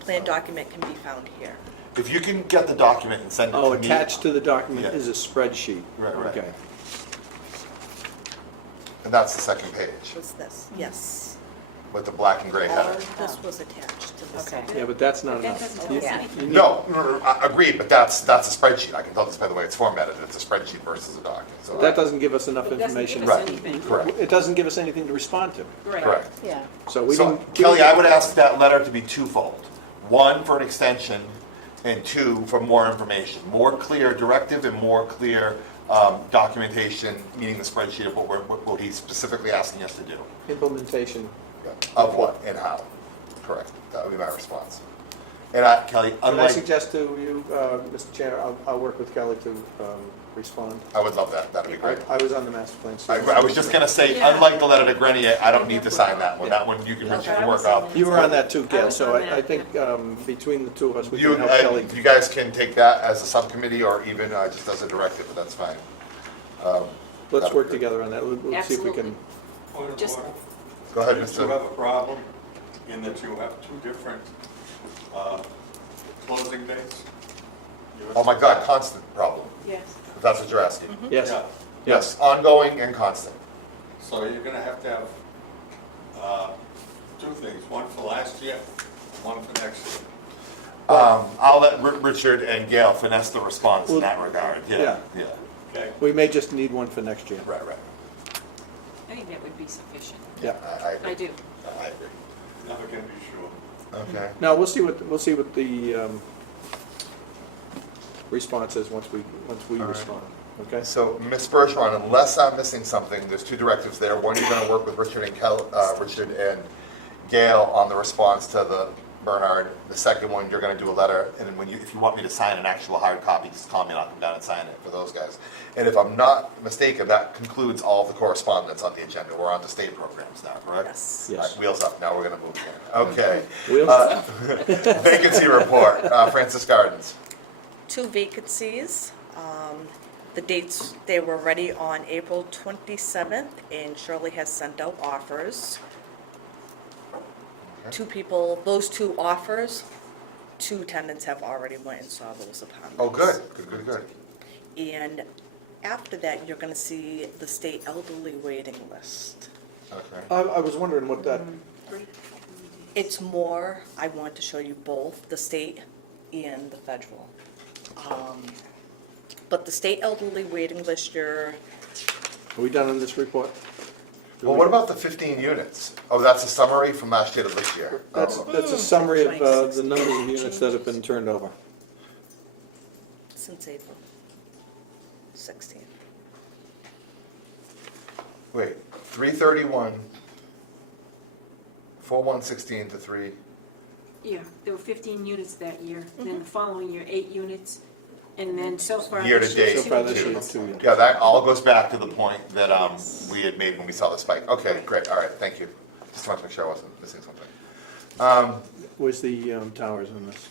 plan document can be found here. if you can get the document and send it to me. Oh, attached to the document Yeah. is a spreadsheet. Right, right. Okay. And that's the second page Was this? Yes. with the black and gray All header. of this was attached to this. Okay. Yeah, but that's not That enough. doesn't tell You- us Yeah. anything. you need- No, I agreed, but that's a spreadsheet. I can tell this by the way it's formatted. It's a spreadsheet versus a document. So That doesn't give us enough It doesn't information. give us Right. anything. Correct. It doesn't give us anything to respond to. Right. Correct. Yeah. So we So didn't. Kelly, I would ask that letter to be twofold. One, for an extension, and two, for more information. More clear directive and more clear documentation, meaning the spreadsheet of what he's specifically asking us to do. Implementation. Of what and how. Correct. That would be my response. And Kelly, Can I unlike, suggest to you, Mr. Chair, I'll work with Kelly to respond. I would love that. That'd be great. I was on the master plan. so- I was just gonna say, Yeah. unlike the letter to Grenier, I don't need to sign that one. That one you can Okay. work out. You were on that too, I Gail, was so on I that. think between the two of us, we You, can help Kelly. you guys can take that as a subcommittee or even just as a directive, but that's fine. Let's work together on that. We'll see if we can. Point of Just- order. Go ahead, You Mr. have a problem in that you have two different closing dates? Oh my God, constant problem, Yes. if that's what you're asking. Yes, Yeah, Yes, ongoing and constant. so you're gonna have two things, one for last year, and one for next year. I'll let Richard and Gail finesse the response in that regard, yeah, yeah. Okay? we may just need one for next year. Right, right. I think that would be sufficient. Yeah. I agree. I do. I agree. Never can be sure. Okay. Now, we'll see what the response is once we All right. respond, okay? So, Ms. Bergeron, unless I'm missing something, there's two directives there. One, you're gonna work with Richard and Gail on the response to the Bernard. The second one, you're gonna do a letter, and then if you want me to sign an actual hard copy, just call me and I'll come down and sign it for those guys. And if I'm not mistaken, that concludes all the correspondence on the agenda. We're on to state programs now, correct? Yes. Yes. All right, wheels up, now we're gonna move again. Okay. Wheels- Vacancy report, Francis Gardens. 2 vacancies. The dates, they were ready on April 27th, and Shirley has sent out offers. Two people, those two offers, 2 tenants have already went and saw those apartments. Oh, good, good, good, good. And after that, you're gonna see the state elderly waiting list. Okay. I was wondering what that, It's more, I want to show you both, the state and the federal. But the state elderly waiting list, are we done on this report? Well, what about the 15 units? Oh, that's a summary from last year to this year. That's Oh, a summary of the numbers of units that have been turned over. since April 16th. Wait, 331 4/116 to 3. Yeah, there were 15 units that year, then the following year, 8 units, and then so far. Year to this year, date. So far this 2 year, units. 2 units. Yeah, that all goes back to the point that we had made when we saw the spike. Okay, great, all right, thank you. Just wanted to make sure I wasn't missing something. Where's the towers on this?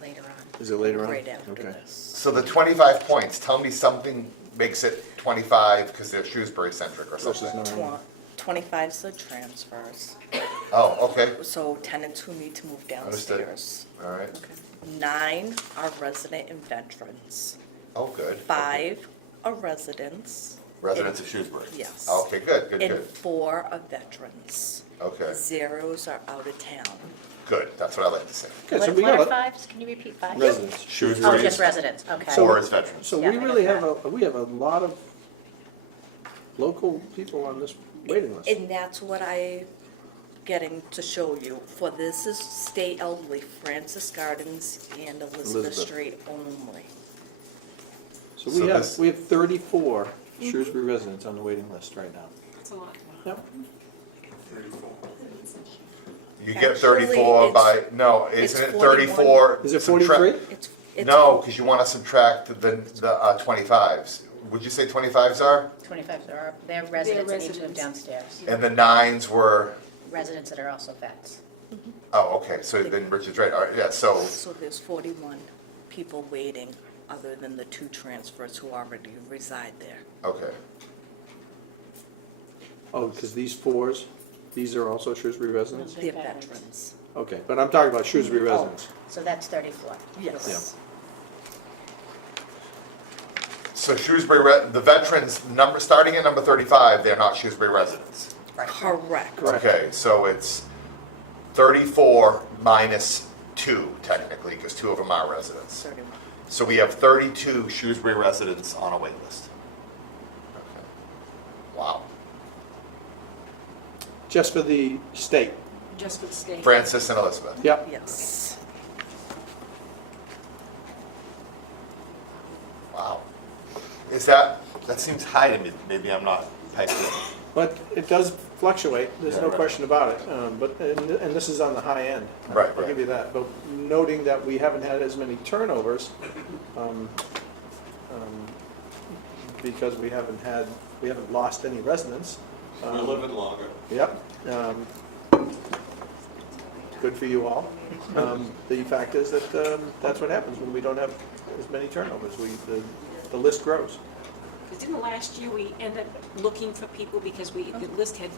Later on. Is it later on? Right after Okay. this. So the 25 points, tell me something makes it 25 because they're Shrewsbury centric or Versus something. 9. 25's the transfers, Oh, okay, so tenants who need to move Understood. downstairs. all right. 9 are resident and veterans. Oh, good. 5 are residents. Residents of Shrewsbury? Yes. Okay, good, good, And good. 4 are veterans. Okay, Zeros are out of town. good, that's what I like to say. Okay, so we What are got fives? Can you repeat five? residents. Oh, Shrewsbury just is residents, okay. four is veterans. So Yeah, we I really got have a lot of local people on this waiting list. And that's what I getting to show you. For this is state elderly, Francis Gardens and Elizabeth Elizabeth. Street only. So So we this- have 34 Shrewsbury residents on the waiting list right now. That's a lot. Yep. 34. You get Actually, 34 by, it's- no, it's isn't it 41. 34? Is it subtract- 43? It's No, because you want to subtract the 25s. Would you say 25s are? 25 are, they're residents that need to move residents. downstairs. And the 9s were, Residents that are also vets. oh, okay, so then Richard's right, all right, yeah, so, So there's 41 people waiting, other than the 2 transfers who already reside there. okay. Oh, because these 4s, these are also Shrewsbury residents? They're veterans. Okay, but I'm talking about Shrewsbury residents. So that's 34. Yes. So Shrewsbury, the veterans, starting at number 35, they're not Shrewsbury residents. Correct. Correct. Okay, so it's 34 minus 2 technically, because 2 of them are residents. 31. So we have 32 Shrewsbury residents on a wait list. Okay. Wow. Just for the state. Just for the state. Francis and Elizabeth. Yep. Yes. Wow. Is that seems high to me, maybe I'm not typed in. But it does fluctuate, there's Yeah, no right. question about it. And this is on the high end. Right, I'll right. give you that. But noting that we haven't had as many turnovers, because we haven't lost any residents. We're living longer. Yep. Good for you all. The fact is that that's what happens when we don't have as many turnovers. The list grows. Because didn't last year we end up looking for people because the list had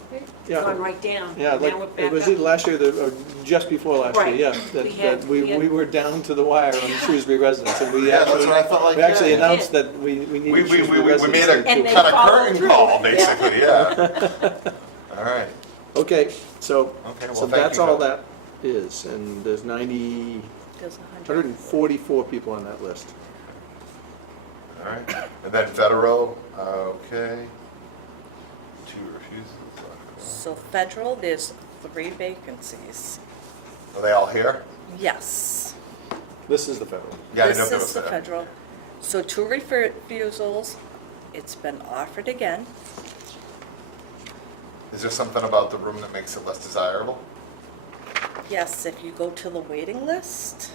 Yeah. gone right down? Yeah, Now like, we're it back was up. either last year, or just before last year, Right. yeah. That We had- we were down to the wire on Shrewsbury residents, and we Yeah, that's actually, what I felt like. we actually yeah. announced that we needed We Shrewsbury made residents. a And they kind of followed curtain through. call, basically, yeah. All right. Okay, so, Okay, well, so thank that's you, all Joe. that is, and there's There's 144 people on that list. All right. And then federal, okay. 2 refusals. So federal, there's 3 vacancies. Are they all here? Yes. This is the federal. Yeah, I didn't know if This that is was the there. federal. So 2 refusals, it's been offered again. Is there something about the room that makes it less desirable? Yes, if you go to the waiting list,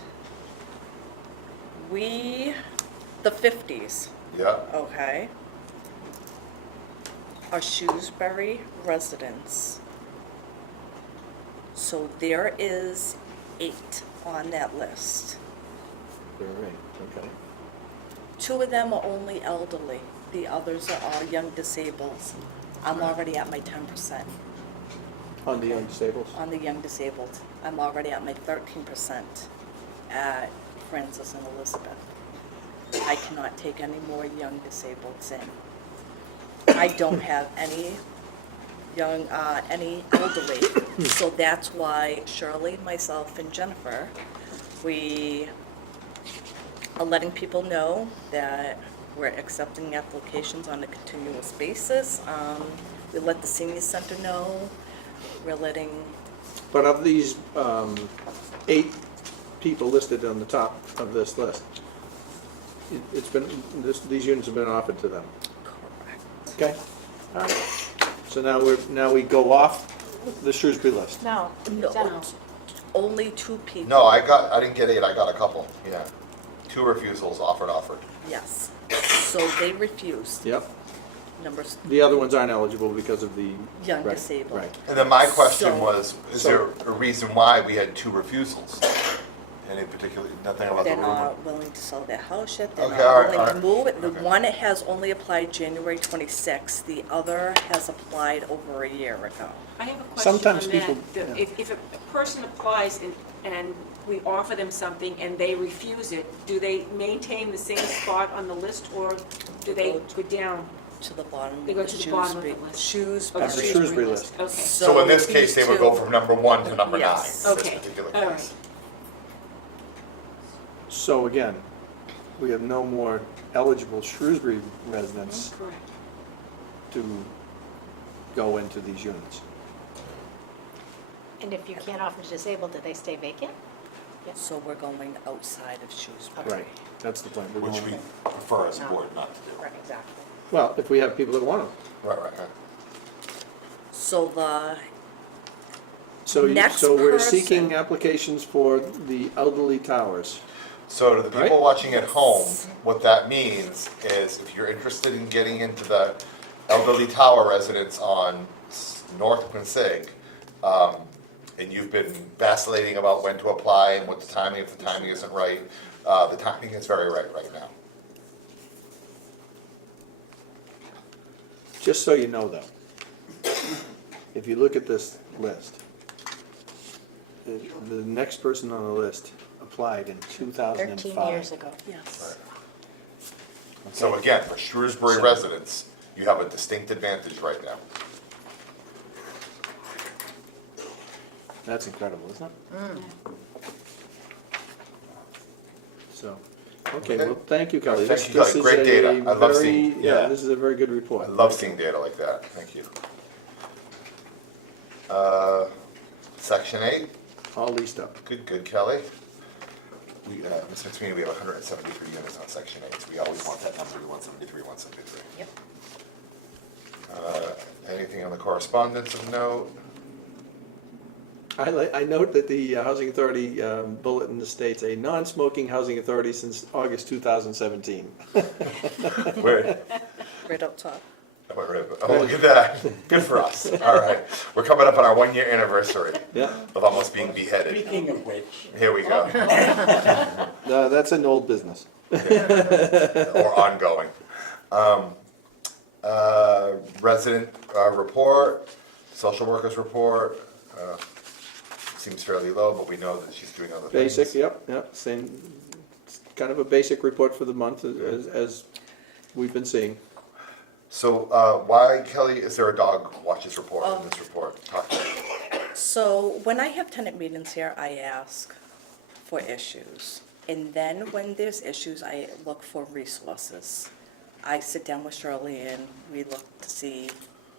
the 50s, Yeah. okay, are Shrewsbury residents. So there is 8 on that list. You're right, okay. 2 of them are only elderly, the others are all young disabled. I'm already at my 10% On the young disabled. on the young disabled. I'm already at my 13% at Francis and Elizabeth. I cannot take any more young disableds in. I don't have any elderly, so that's why Shirley, myself, and Jennifer, we are letting people know that we're accepting applications on a continuous basis. We let the senior center know. We're letting, But of these 8 people listed on the top of this list, these units have been offered to them. correct. Okay? All right. So now we go off The Shrewsbury list. No. No, No. only 2 people. No, I didn't get 8, I got a couple, yeah. 2 refusals, offered. Yes. So they refused. Yep. Numbers, The other ones aren't eligible because of the. Young right, disabled. Right. And then my question So- was, is there a reason why we had 2 refusals? Any particular, nothing about the they're rumor? not willing to sell their house yet, they're Okay, all right, not willing to all move. The okay. one has only applied January 26th, the other has applied over a year ago. I have a question Sometimes on people- that. yeah. If a person applies and we offer them something and they refuse it, do they maintain the same spot on the list, or do they go down? To the bottom They of go the to the bottom of the Shrewsbury. list. Shrewsbury. Of the Shrewsbury list. Okay, So in this case, they would go these from number 1 to number 9, in Yes. this Okay, particular all case. right. So again, we have no more eligible Shrewsbury residents correct. to go into these units. And if you can't offer to disabled, do they stay vacant? So we're going outside of Shrewsbury. Right, that's the point. We're Which going- we prefer as a board not to do. Right, exactly. Well, if we have people that want them. Right. So the, So Next we're person. seeking applications for the elderly towers. So to the people Right. watching at home, what that means is if you're interested in getting into the elderly tower residence on North Quincy, and you've been vacillating about when to apply and what the timing, if the timing isn't right, the timing is very right now. Just so you know though, if you look at this list, the next person on the list applied in 2005. 13 years ago. yes. So again, for Shrewsbury residents, you have a distinct advantage right now. That's incredible, isn't it? So, okay, Okay. well, thank you, Kelly. Thank This- you, Kelly. this is Great a data. I love very- seeing- Yeah, yeah. this is a very good report. I love seeing data like that, thank you. Section 8, All leased up. good Kelly. We, Ms. McSweeney, we have 173 units on section 8, so we always want that number, 173, 173. Yep. Anything on the correspondence of note? I note that the Housing Authority bulletin states a non-smoking housing authority since August 2017. Where? Right up top. Oh, look at that, good for us, all right. We're coming up on our 1-year anniversary Yeah, of almost being beheaded. Speaking of which, Here we go, that's an old business. or ongoing. Resident report, social workers report, seems fairly low, but we know that she's doing other things. Basic, yep, same, it's kind of a basic report for the month as we've been seeing. So, why, Kelly, is there a dog watches report in this report? Talk to me. So when I have tenant meetings here, I ask for issues. And then when there's issues, I look for resources. I sit down with Shirley and we look to see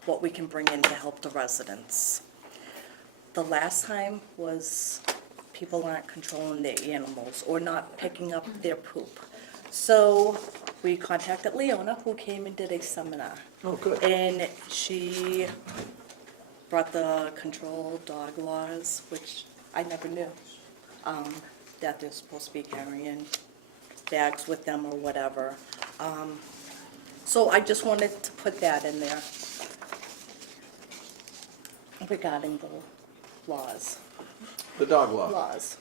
what we can bring in to help the residents. The last time was people aren't controlling their animals or not picking up their poop. So we contacted Leona, who came and did a seminar. Oh, good. And she brought the control dog laws, which I never knew, that they're supposed to be carrying bags with them or whatever. So I just wanted to put that in there regarding the laws. The dog law. Laws.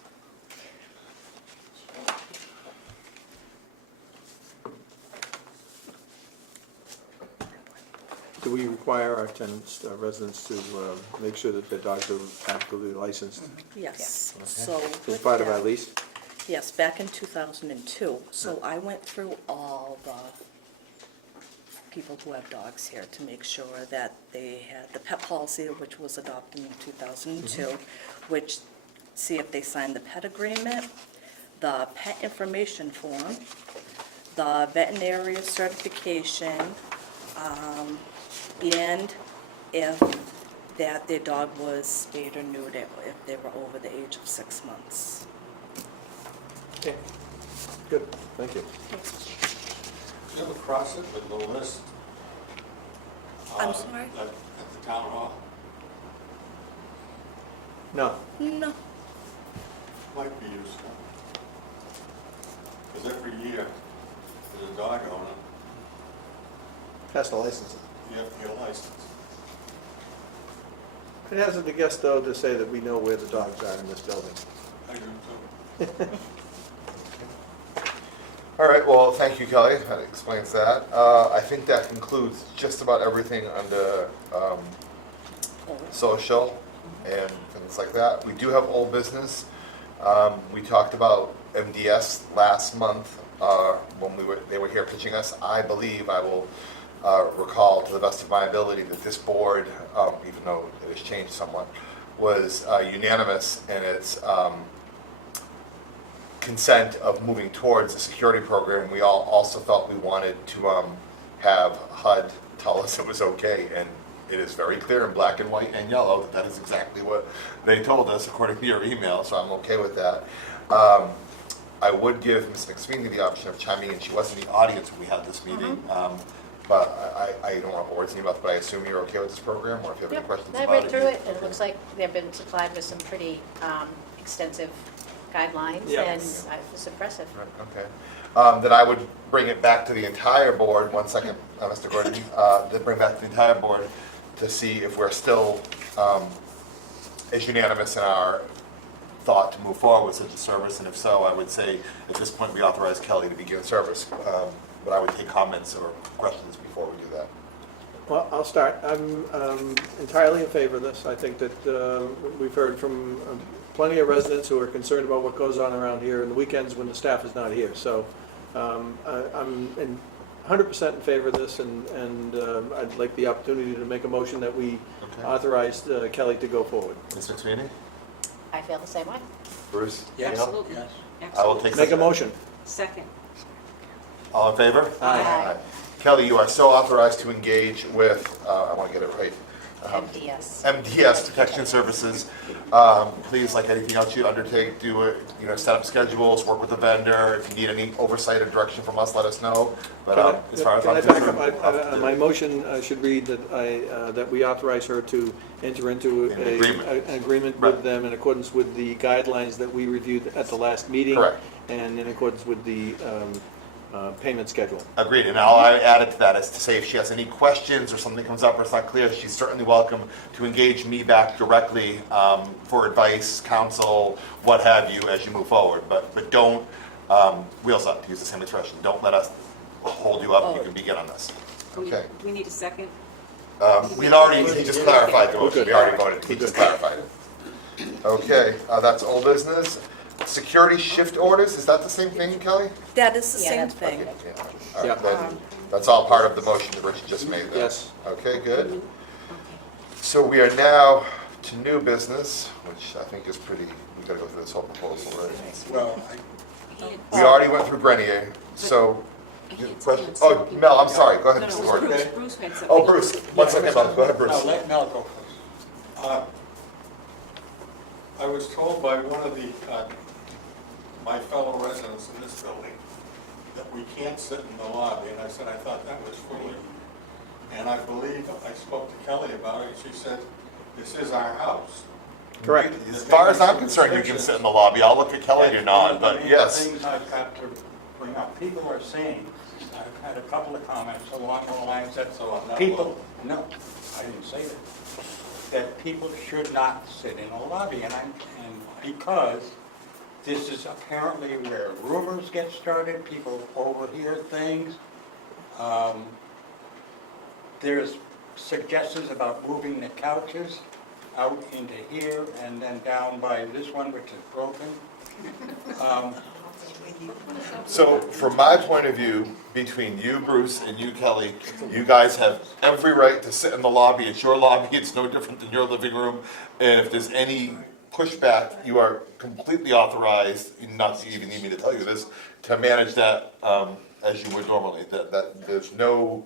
Do we require our tenants, residents to make sure that their dogs are actively licensed Yes, so as with part of that- our lease? Yes, back in 2002. So I went through all the people who have dogs here to make sure that they had the pet policy, which was adopted in 2002, which, see if they signed the pet agreement, the pet information form, the veterinary certification, and if that their dog was spayed or neutered, if they were over the age of 6 months. Okay, good, thank you. You ever cross it with the list? I'm sorry? At the town hall? No. No. Might be useful. Because every year, there's a dog owner, Has to license it. you have to get a license. It hasn't to guess, though, to say that we know where the dogs are in this building. I do too. All right, well, thank you, Kelly, that explains that. I think that concludes just about everything under social and things like that. We do have old business. We talked about MDS last month when they were here pitching us. I believe I will recall to the best of my ability that this board, even though it has changed somewhat, was unanimous in its consent of moving towards a security program. We all also felt we wanted to have HUD tell us it was okay, and it is very clear in black and white and yellow that that is exactly what they told us according to your email, so I'm okay with that. I would give Ms. McSweeney the option of chiming in. She was in the audience when we had this meeting, but I don't want to put words in your mouth, but I assume you're okay with this program, or if you have any Yep, questions I about it. read through it, and it looks like they've been supplied with some pretty extensive guidelines, and Yes. it was impressive. Okay. Then I would bring it back to the entire board, one second, Mr. Gordon, to bring back to the entire board to see if we're still as unanimous in our thought to move forward with such a service, and if so, I would say at this point we authorize Kelly to begin service. But I would take comments or questions before we do that. Well, I'll start. I'm entirely in favor of this. I think that we've heard from plenty of residents who are concerned about what goes on around here in the weekends when the staff is not here. So I'm 100% in favor of this, and I'd like the opportunity to make a motion that we authorize Kelly to go forward. Ms. McSweeney? I feel the same way. Bruce? Yes. Absolutely. Yes. I will Absolutely. take Make a second. motion. Second. All in favor? Aye. Kelly, you are so authorized to engage with, I want to get it right, MDS. MDS Protection Services. Please, like anything else you undertake, do it, set up schedules, work with the vendor. If you need any oversight or direction from us, let us know. But as far as Can I I'm back concerned, up? My motion should read that we authorize her to enter into An agreement. an agreement Right. with them in accordance with the guidelines that we reviewed at the last meeting. Correct. And in accordance with the payment schedule. Agreed, and all I added to that is to say if she has any questions or something comes up or it's not clear, she's certainly welcome to engage me back directly for advice, counsel, what have you, as you move forward. But don't, wheels up, to use the same expression, don't let us hold you up, you can begin on this. Okay. Do we need a second? We'd already, he just clarified the motion, good. we already voted, he just clarified it. Okay, that's old business. Security shift orders, is that the same thing, Kelly? That is the Yeah, same that's thing. Okay, yeah. All right, Yeah. then, that's all part of the motion that Richard just made, then? Yes. Okay, good. So we are now to new business, which I think is pretty, we gotta go through this whole proposal, right? Well, We already went through Grenier, so, question, oh, Mel, I'm sorry, go ahead, No, Mr. no, Gordon. Bruce, Bruce had something. Oh, Bruce, one second, Mel, go ahead, Now, Bruce. let Mel go first. I was told by one of my fellow residents in this building that we can't sit in the lobby, and I said I thought that was foolish. And I believe I spoke to Kelly about it, and she said, this is our house. Correct. As far as I'm concerned, you can sit in the lobby, I'll look at Kelly or not, but yes. Things I've got to bring up, people are saying, I've had a couple of comments along the lines that So I'm not people, no, I didn't say that, that people should not sit in a lobby, and because this is apparently where rumors get started, people overhear things. There's suggestions about moving the couches out into here and then down by this one, which is broken. So from my point of view, between you, Bruce, and you, Kelly, you guys have every right to sit in the lobby. It's your lobby, it's no different than your living room. And if there's any pushback, you are completely authorized, not to even need me to tell you this, to manage that as you would normally. That there's no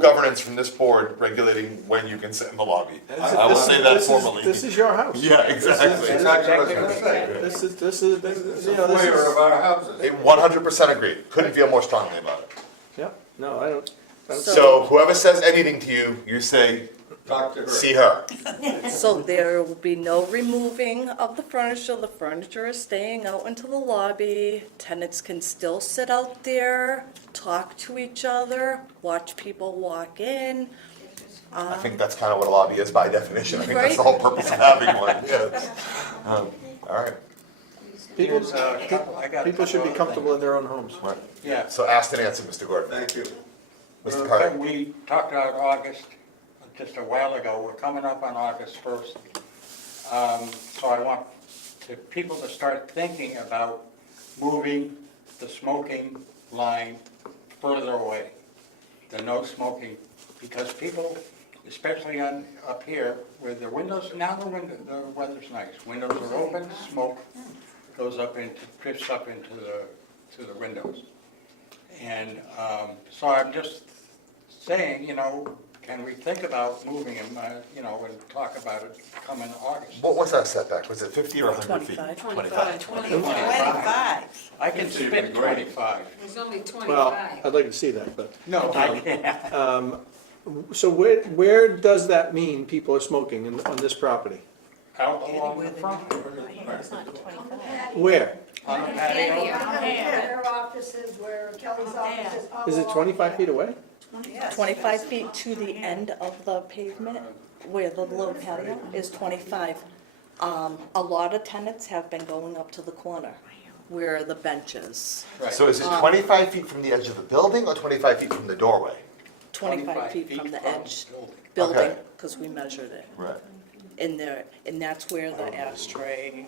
governance from this board regulating when you can sit in the lobby. I will say that formally. This is your house. Yeah, exactly. That's exactly what I was gonna say. This is, you know, Foyer this of is, our houses. 100% agreed. Couldn't feel more strongly about it. yeah, no, I don't. So whoever says anything to you, you say, Talk to her. See her. So there will be no removing of the furniture. The furniture is staying out into the lobby. Tenants can still sit out there, talk to each other, watch people walk in. I think that's kind of what a lobby is by definition. I think that's the Right. whole purpose of having one, yes. All right. People, Here's a couple- I got a people should couple be other comfortable in things. their own homes. Right. Yeah. So asked and answered, Mr. Gordon. Thank you. Mr. Curran. We talked about August just a while ago. We're coming up on August 1st. So I want people to start thinking about moving the smoking line further away, the no smoking, because people, especially up here, where the windows, now the weather's nice, windows are open, smoke goes up into, drifts up into the windows. And so I'm just saying, can we think about moving them, and talk about it coming August? What was that setback? Was it 50 or 100 feet? 25. 25. I can spit 25. There's only Well, 25. I'd like to see that, but. No, I can't. So where does that mean people are smoking on this property? Out along the front, It's not 25. Where? on the patio. Their offices, where Kelly's office is. Is it 25 feet away? 25 feet to the end of the pavement, where the little patio is 25. A lot of tenants have been going up to the corner, where the bench is. Right. So is it 25 feet from the edge of the building or 25 feet from the doorway? 25 feet from the edge building. building, Okay. because we measured it. Right. In there, and that's where the ashtray.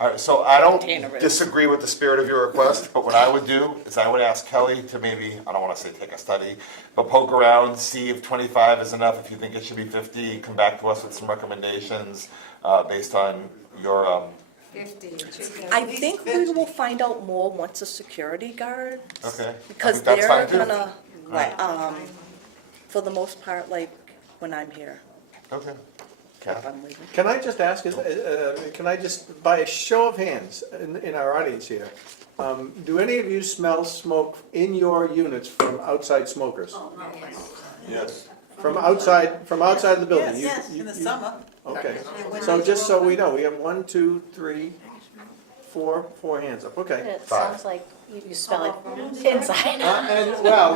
All right, so I don't Container is. disagree with the spirit of your request, but what I would do is I would ask Kelly to maybe, I don't want to say take a study, but poke around, see if 25 is enough. If you think it should be 50, come back to us with some recommendations based on your, 50. I think we will find out more once a security guard. okay. Because I think that's they're fine too. gonna, for the most part, like, when I'm here, Okay. if Kathy? I'm leaving. Can I just ask, can I just, by a show of hands in our audience here, do any of you smell smoke in your units from outside smokers? Yes. From outside of the building? You- Yes, you- in the you- summer. Okay, so just so we know, we have 1, 2, 3, 4 hands up, okay. It Five. sounds like you smell it inside. And, well,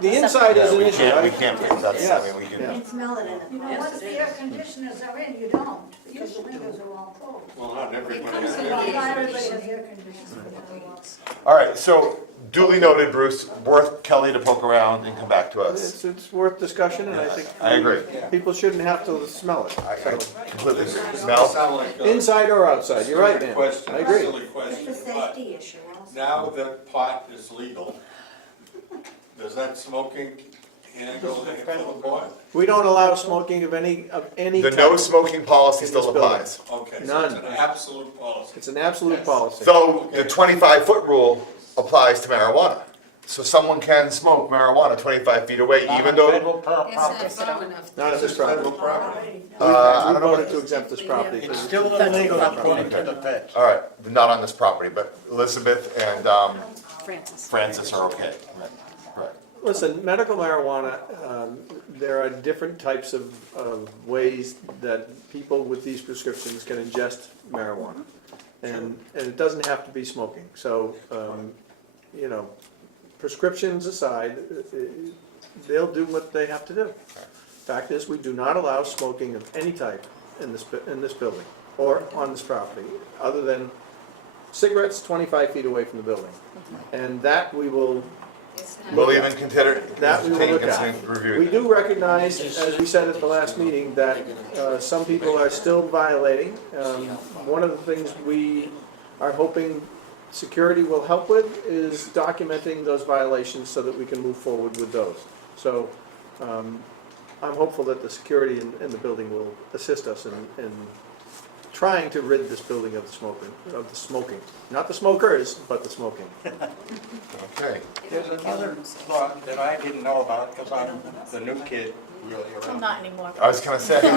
the inside is an We issue. can't, we right? can't fix that. Yes, I mean, we can. yeah. Smell it in it. You know, once the air conditioners are in, you don't, because the windows are all closed. Well, not everybody Not has everybody air has air conditioners. All right, so duly noted, Bruce, worth Kelly to poke around and come back to us. It's worth discussion, and I think. I agree. People shouldn't have to smell it. I So, completely agree. Doesn't Mel? sound like a inside or outside, you're right, man. question, I a agree. silly It's question, a but safety issue also. now that pot is legal, does that smoking handle the full board? We don't allow smoking of any The type. no smoking policy In still this building. applies. Okay, so None. it's an absolute policy. It's an absolute policy. So the 25-foot rule applies to marijuana. So someone can smoke marijuana 25 feet away, even though, Federal property. It's not far enough. Not at this Federal property. property. I We don't know voted what, to exempt this property. It's 'cause still Federal illegal property. according to the feds. all right, not on this property, but Elizabeth and Francis. Francis are okay. Right. Listen, medical marijuana, there are different types of ways that people with these prescriptions can ingest marijuana. And it doesn't have to be smoking. So, prescriptions aside, they'll do what they have to do. Fact is, we do not allow smoking of any type in this building or on this property, other than cigarettes 25 feet away from the building. And that we will It's not. We'll even consider, That we will take look into at. review. We do recognize, as we said at the last meeting, that some people are still violating. One of the things we are hoping security will help with is documenting those violations so that we can move forward with those. So I'm hopeful that the security in the building will assist us in trying to rid this building of the smoking. Not the smokers, but the smoking. Okay. There's another thought that I didn't know about, because I'm the new kid really I'm around. not anymore. I was gonna say it.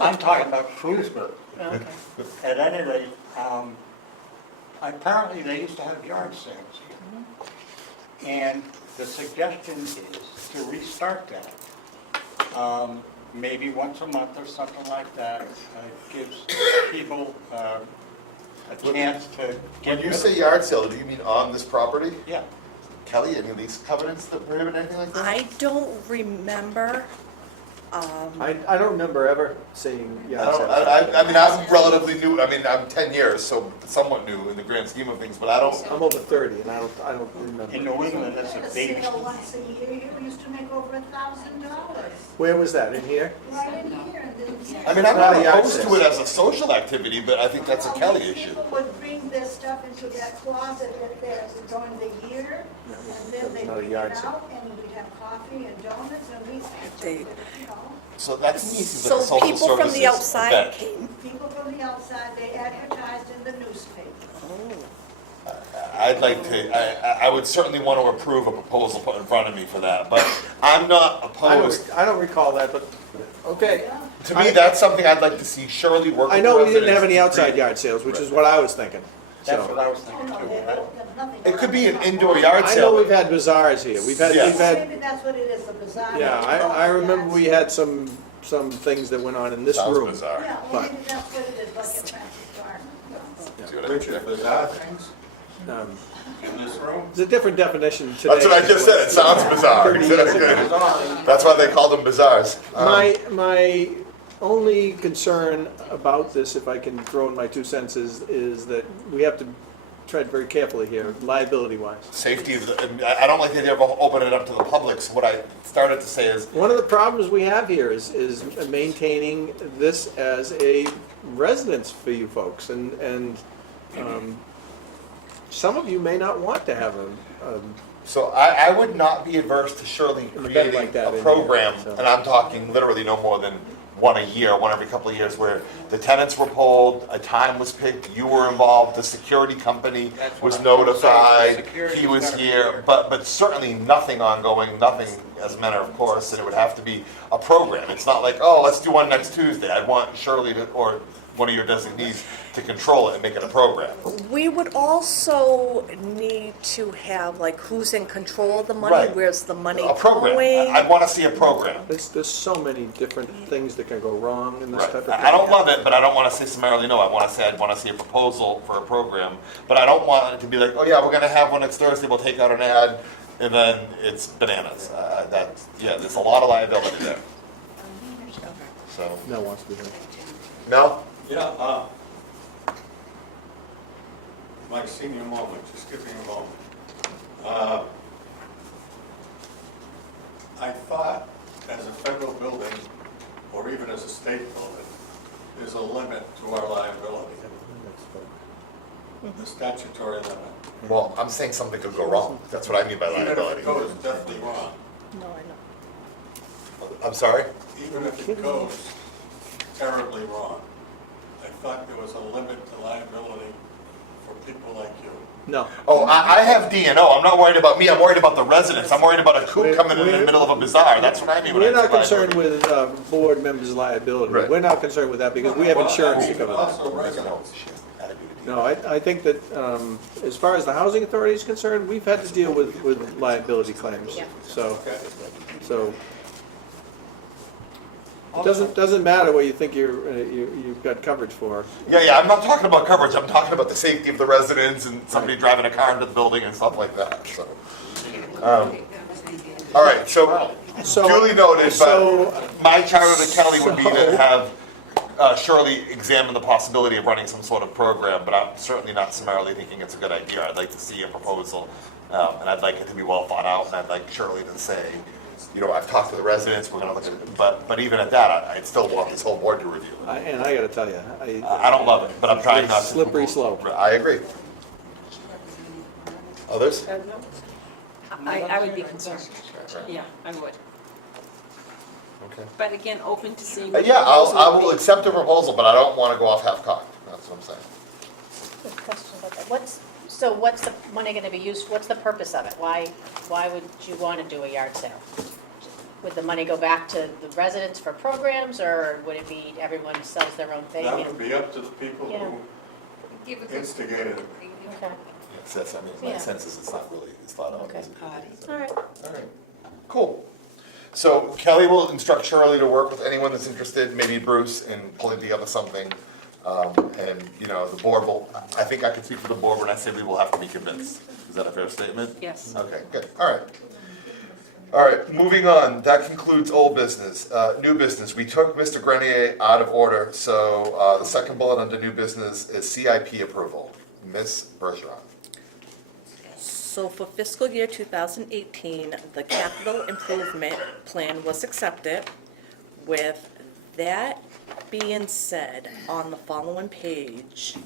I'm talking about Shrewsbury. Okay. At any rate, apparently they used to have yard sales here. And the suggestion is to restart that. Maybe once a month or something like that, gives people a chance to get. When you say yard sale, do you mean on this property? Yeah. Kelly, any of these covenants that prohibit anything like that? I don't remember, I don't remember ever seeing I yard don't, sales. I mean, I'm relatively new, I mean, I'm 10 years, so somewhat new in the grand scheme of things, but I don't, I'm over 30 and I don't remember. In New England, that's Had a a big, sale once a year, you used to make over $1,000. Where was that, in here? Right in here, and then. I mean, I'm Not not a yard opposed to sale. it as a social activity, but I think that's a Kelly issue. People would bring their stuff into that closet that there's during the year, and then they'd Not a bring it yard sale. out, and we'd have coffee and donuts, and we, They- you know, So that to me seems like so a social people from services the outside event. came. people from the outside, they advertised in the newspaper. I'd like to, I would certainly want to approve a proposal put in front of me for that, but I'm not opposed. I don't recall that, but, okay. To me, that's something I'd like to see Shirley work with I know the we didn't have residents any to outside create- yard sales, which is what I was thinking. that's So, what I was Oh, thinking no, too. there's nothing. It could be an indoor yard I know we've sale. had bazaars here. We've had, Yeah. we've had, Maybe that's what it is, the bazaar. yeah, I remember we had some things that went on in this Sounds room. bizarre. Yeah, well, But- maybe that's what it is, like a Francis Garden. See what I mean? Richard, bizarre things Um, in this room? It's a different definition today. That's what I just said, it sounds bizarre. 30 years ago. Exactly. That's why they call them bazaars. My only concern about this, if I can throw in my 2 cents, is that we have to tread very carefully here, liability-wise. Safety of the, I don't like the idea of opening it up to the public, so what I started to say is, One of the problems we have here is maintaining this as a residence for you folks, and some of you may not want to have a so I would not be adverse to Shirley An event creating like that in a here, program, so. and I'm talking literally no more than one a year, one every couple of years, where the tenants were polled, a time was picked, you were involved, the security company That's what was I'm gonna say, the notified, security's he was gotta be here, there. but certainly nothing ongoing, nothing as a matter of course, and it would have to be a program. It's not like, oh, let's do one next Tuesday. I'd want Shirley to, or one of your designees to control it and make it a program. We would also need to have, like, who's in control of the money, Right. where's the money A program. going? I'd want to see a program. there's so many different things that can go wrong in this Right. type of thing. I don't love it, but I don't want to say summarily no. I want to say I'd want to see a proposal for a program, but I don't want it to be like, oh yeah, we're going to have one next Thursday. We'll take out an ad, and then it's bananas. There's a lot of liability there. So No wants to be heard. no. Yeah, my senior moment, just give me a moment. I thought as a federal building, or even as a state building, there's a limit to our liability, the statutory limit. Well, I'm saying something could go wrong. That's what I mean by Even if liability. it goes definitely wrong, No, I know. I'm sorry. even if it goes terribly wrong, I thought there was a limit to liability for people like you. No. Oh, I have D&O. I'm not worried about me. I'm worried about the residents. I'm worried about a coup coming in the middle of a bazaar. That's what I mean when I We're not say concerned liability. with board members' liability. Right. We're not concerned with that because we have insurance to cover that. Also residents. No, I think that as far as the housing authority is concerned, we've had to deal with liability claims. Yeah. So, Okay. so it doesn't matter what you think you've got coverage for. Yeah, I'm not talking about coverage, I'm talking about the safety of the residents and somebody driving a car into the building and stuff like that, so. All right, so duly noted, So- but my charter to Kelly would be so- to have Shirley examine the possibility of running some sort of program, but I'm certainly not summarily thinking it's a good idea. I'd like to see a proposal, and I'd like it to be well thought out, and I'd like Shirley to say, you know, I've talked to the residents, we're gonna look at it, but even at that, I'd still want this whole board to review it. And I gotta tell you, I don't love it, but I'm trying not to. Slippery slope. I agree. Others? I would be concerned. Yeah, I would. Okay. But again, open to seeing. Yeah, I will accept a proposal, but I don't wanna go off half-cocked, that's what I'm saying. Good question about that. What's the money gonna be used, what's the purpose of it? Why would you wanna do a yard sale? Would the money go back to the residents for programs, or would it be everyone sells their own thing? That would be up to the people Yeah. who instigated it. Okay, Yes, I mean, my Yeah. sense is it's not really, it's thought out. Okay. is it? all right. All right, cool. So Kelly will instruct Shirley to work with anyone that's interested, maybe Bruce, in pulling together something. And, you know, the board will, I think I can speak for the board when I say we will have to be convinced. Is that a fair statement? Yes. Okay, good, all right. All right, moving on, that concludes old business. New business, we took Mr. Grenier out of order, so the second bullet under new business is CIP approval. Ms. Bergeron. So for fiscal year 2018, the capital improvement plan was accepted. With that being said, on the following page,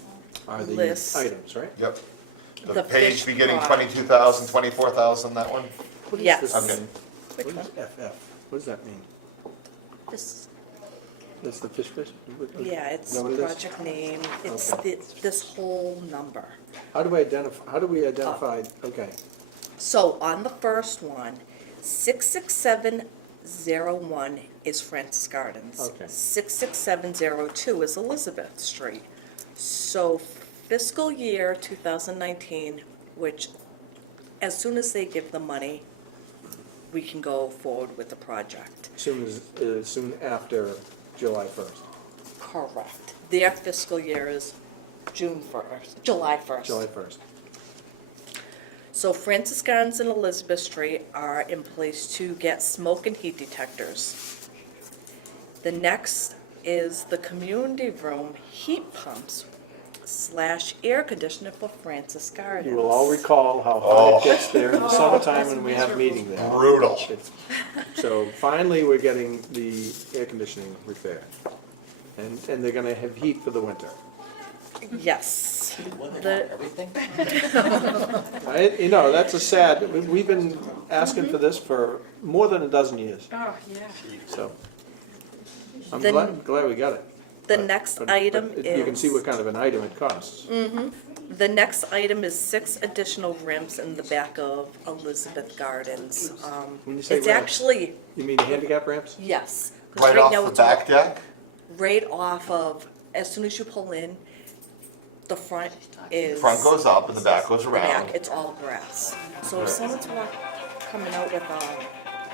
Are the List. items, right? Yep. The The page fish beginning fry. 22,000, 24,000, that one? What is Yes. this Okay. mean? Which What one? is FF? What does that mean? This, That's the fish? yeah, it's Is that what it is? project name, it's Okay. this whole number. How do we identify, okay, So on the first one, 66701 is Francis Gardens. Okay. 66702 is Elizabeth Street. So fiscal year 2019, which as soon as they give the money, we can go forward with the project. soon after July 1st? Correct. Their fiscal year is July 1st. July 1st. So Francis Gardens and Elizabeth Street are in place to get smoke and heat detectors. The next is the community room heat pumps / air conditioner for Francis Gardens. You will all recall how hot it gets there in the summertime when we have meeting there. Brutal. So finally, we're getting the air conditioning repaired. And they're gonna have heat for the winter. Yes. You know, that's a sad, we've been asking for this for more than a dozen years, Oh, yeah. so. I'm The- glad we got it. The But- next but item You can see is- what kind of an item it costs. The next item is 6 additional ramps in the back of Elizabeth Gardens. When you say It's ramps- actually, You mean the handicap ramps? yes. 'Cause Right off now the it's all- back deck? Right off of, as soon as you pull in, the front is. Front goes up and the back goes the around. back, it's all grass. So if someone's coming out with a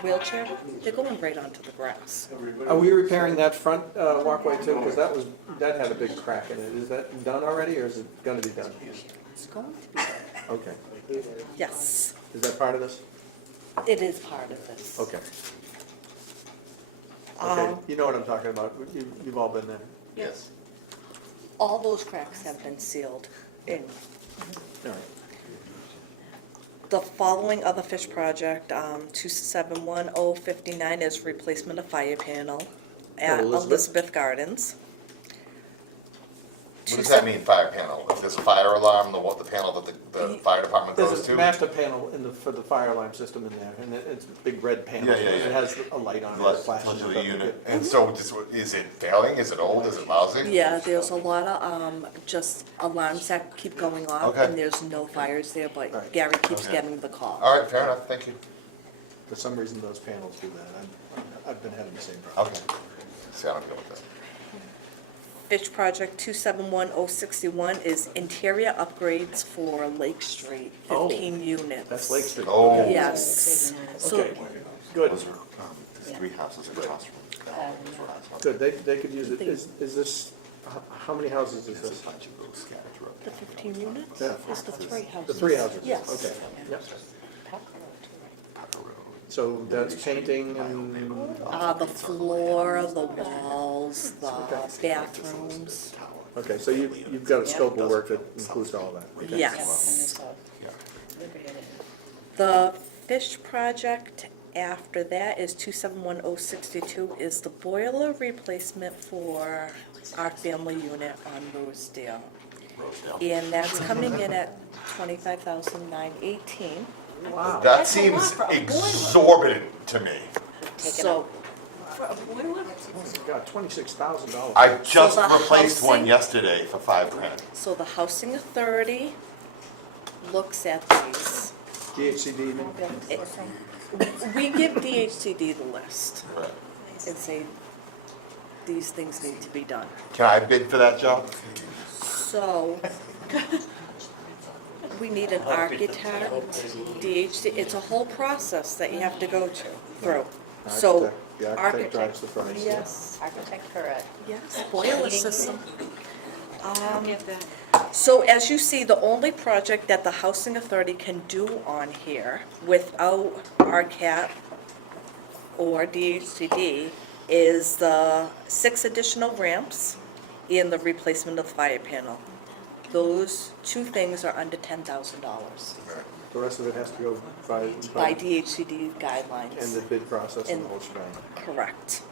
wheelchair, they're going right onto the grass. Are we repairing that front walkway too? Because that had a big crack in it. Is that done already, or is it gonna be done? It's going to be, Okay. yes, Is that part of this? it is part of this. Okay. Okay, Um, you know what I'm talking about. You've all been there. Yes. All those cracks have been sealed in. All right. The following other fish project, 271059 is replacement of fire panel at Elizabeth? Elizabeth Gardens. What does that mean, fire panel? If there's a fire alarm, the panel that the fire department goes There's a to? master panel for the fire alarm system in there, and it's a big red panel. Yeah. It has a light on it, Let- it flashes. let the stuff. unit. And so is it failing? Is it old? Is it lousy? Yeah, there's a lot of, just alarms that keep going off, Okay. and there's no fires there, but Right. Gary keeps Okay. getting the call. All right, fair enough, thank you. For some reason, those panels do that. I've been having the same problem. Okay. See, I don't deal with that. Fish project 271061 is interior upgrades for Lake Street, Oh, 15 units. That's Lake Street. Oh. Okay. Yes. So, Okay, good, Those are, three houses across from. good. They could use it. Is this, how many houses is this? the 15 units Yeah. is the 3 houses. The 3 houses? Yes. Okay, yep. So that's painting and, The floor, the walls, the bathrooms. okay, so you've got a scope of work that includes all that? Okay. Yes. The fish project after that is 271062 is the boiler replacement for our family unit on Rosedale. And that's coming in at $25,918. Wow. That seems exorbitant to me. So, For a boiler? God, $26,000. I just So the replaced one housing- yesterday for $5,000. so the Housing Authority looks at these. DHCD, you mean? We give DHCD the list Right. and say, these things need to be done. Can I bid for that job? So, we need an architect, DHC, it's a whole process that you have to go through. So, The architect drives the price, yeah. Yes, Architect Curran. yes, boiler system. Get that. So as you see, the only project that the Housing Authority can do on here without RCAP or DHCD is the 6 additional ramps and the replacement of the fire panel. Those 2 things are under $10,000 The rest of it has to go by DHCD guidelines. and the bid process and And- the whole shebang. Correct.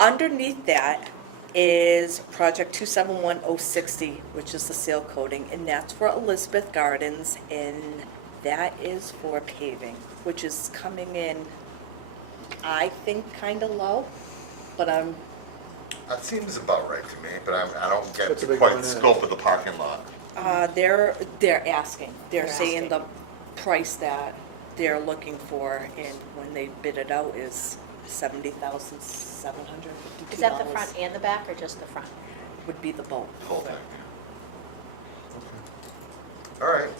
Underneath that is project 271060, which is the seal coating, and that's for Elizabeth Gardens, and that is for paving, which is coming in, I think, kind of low, but That seems about right to me, but I don't get That's a big quite one, the yeah. scope of the parking lot. they're asking. They're They're saying the asking. price that they're looking for, and when they bid it out, is $70,752. Is that the front and the back, or just the front? Would be the boat. Whole thing. All right.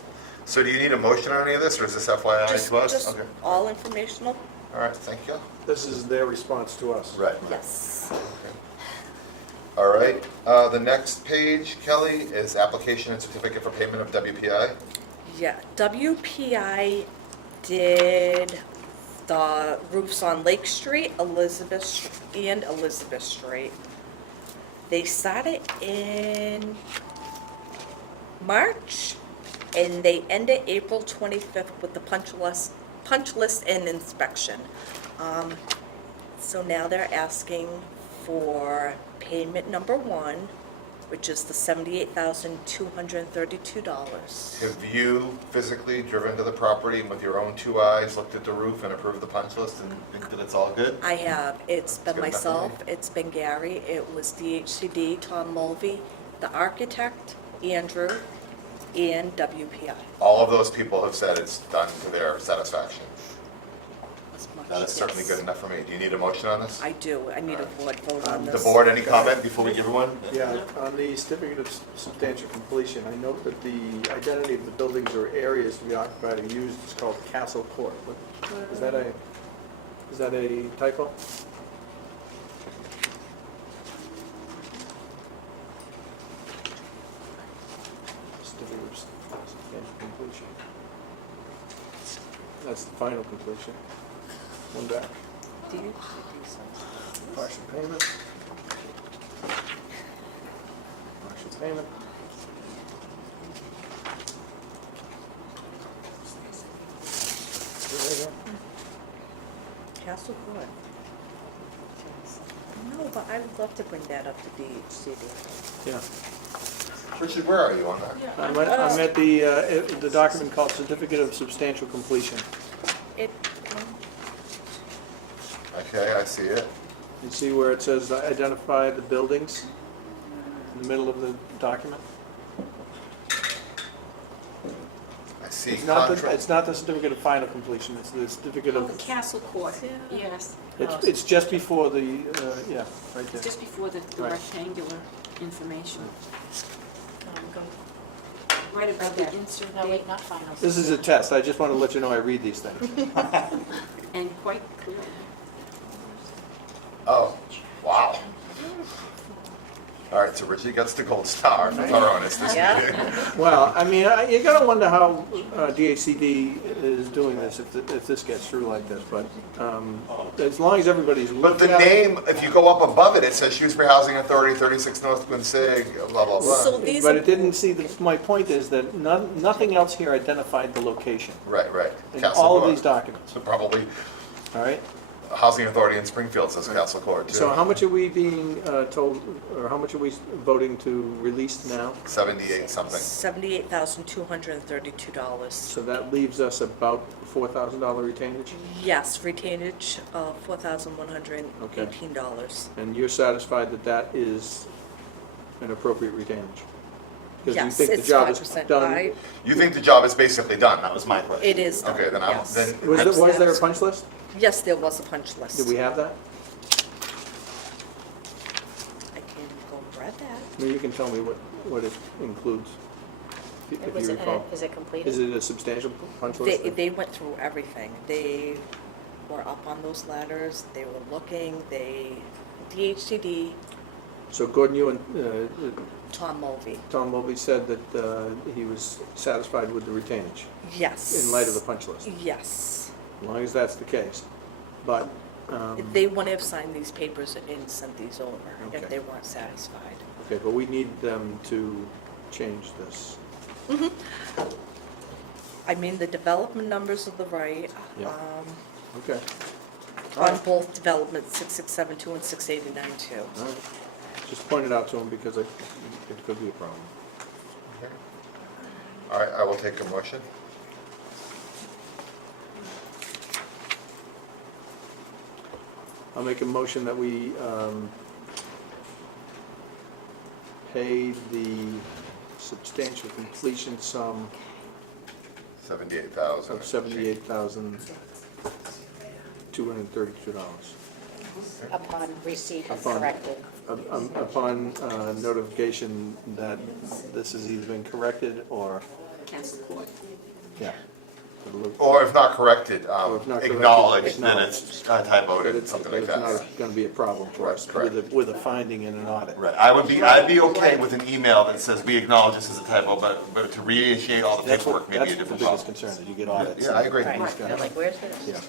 So do you need a motion on any of this, or is this FYI Just to us? Okay. all informational? All right, thank you. This is their response to us. Right. Yes. All right, the next page, Kelly, is application and certificate for payment of WPI. Yeah, WPI did the roofs on Lake Street, Elizabeth Street. They started in March, and they ended April 25th with the punch list and inspection. So now they're asking for payment number 1, which is the $78,232. Have you physically driven to the property and with your own 2 eyes, looked at the roof and approved the punch list and think that it's all good? I have. It's been good enough for myself, me. it's been Gary, it was DHCD, Tom Mulvey, the architect, Andrew, and WPI. All of those people have said it's done to their satisfaction. As much, That is certainly yes. good enough for me. Do you need a motion on this? I do. I need a board vote on The this. board, any comment before we give everyone? Yeah, on the certificate of substantial completion, I note that the identity of the buildings or areas to be occupied or used is called Castle Court. Is that a typo? Certificate of substantial completion. That's the final completion. One back. Partial payment. Partial payment. There you go. Castle Court. No, but I would love to bring that up to DHCD. Yeah. Richard, where are you on that? I'm at the document called Certificate of Substantial Completion. It, Okay, I see it. You see where it says identify the buildings in the middle of the document? I see It's not contract. the certificate of final completion, it's the certificate Oh, of, Castle Court, yes. it's just before the, yeah, right It's there. just before the Right. rectangular information. Go. Right above the insert No, date, wait, not final. This is a test, I just want to let you know I read these things. and quite clear. Oh, wow. All right, so Richie gets the gold star for thoroughness this Yeah. meeting. Well, I mean, you gotta wonder how DHCD is doing this, if this gets through like this, but as long as everybody's But looking the at it. name, if you go up above it, it says Shrewsbury Housing Authority, 36 North Quincy, blah, blah, So blah. these But are, it didn't see, my point is that nothing else here identified the location Right, right. in Castle all of Court. these documents, So probably all right? Housing Authority in Springfield says Castle Court, too. So how much are we being told, or how much are we voting to release now? 78 something. $78,232. So that leaves us about $4,000 retainage, Yes, retainage of $4,118. and you're satisfied that that is an appropriate retainage? Because you Yes, think the it's job is 5%. done. You think the job is basically done? That was my question. It is done, Okay, then I'm, yes. then. Was there a punch list? Yes, there was a punch list. Did we have that? I can go grab that. Maybe you can tell me what it includes, if Was you it, recall. is it completed? Is it a substantial punch list? They went through everything. They were up on those ladders, they were looking, DHCD, So Gordon, you and Tom Mulvey. Tom Mulvey said that he was satisfied with the retainage Yes. in light of the punch list, Yes. as long as that's the case. But, They wouldn't have signed these papers and sent these over if Okay. they weren't satisfied. okay, but we need them to change this. I mean, the development numbers are the right, Yeah. Okay, on both development 6672 and 689-2. all right. Just point it out to him because it could be a problem. All right, I will take a motion. I'll make a motion that we pay the substantial completion sum 78,000. of $78,232 Upon receipt of Upon- corrected. upon notification that this has either been corrected or, Cancel court. yeah. Or if not corrected, Or if not corrected, acknowledge that acknowledge. it's typoed But or it's, something but like it's that. not gonna be a problem for us Correct. with a finding in an audit. Right, I'd be okay with an email that says, we acknowledge this is a typo, but to reinitiate all the That's paperwork may be a the different biggest problem. concern, that you get audits. Yeah, I agree. Right, He's got they're it. like, where's this? Yeah,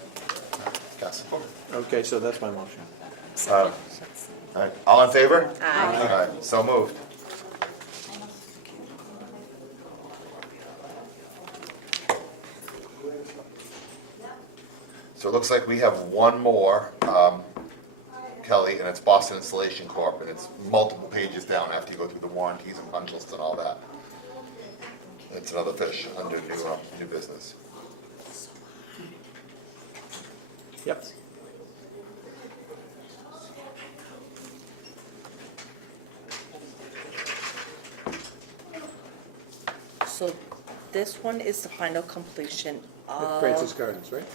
Yes. okay, so that's my motion. All right, all in favor? Aye. All right, so moved. So it looks like we have one more, Kelly, and it's Boston Installation Corp., and it's multiple pages down after you go through the warranties and punch list and all that. It's another fish under new business. Yep. So this one is the final completion of. Francis Gardens, right?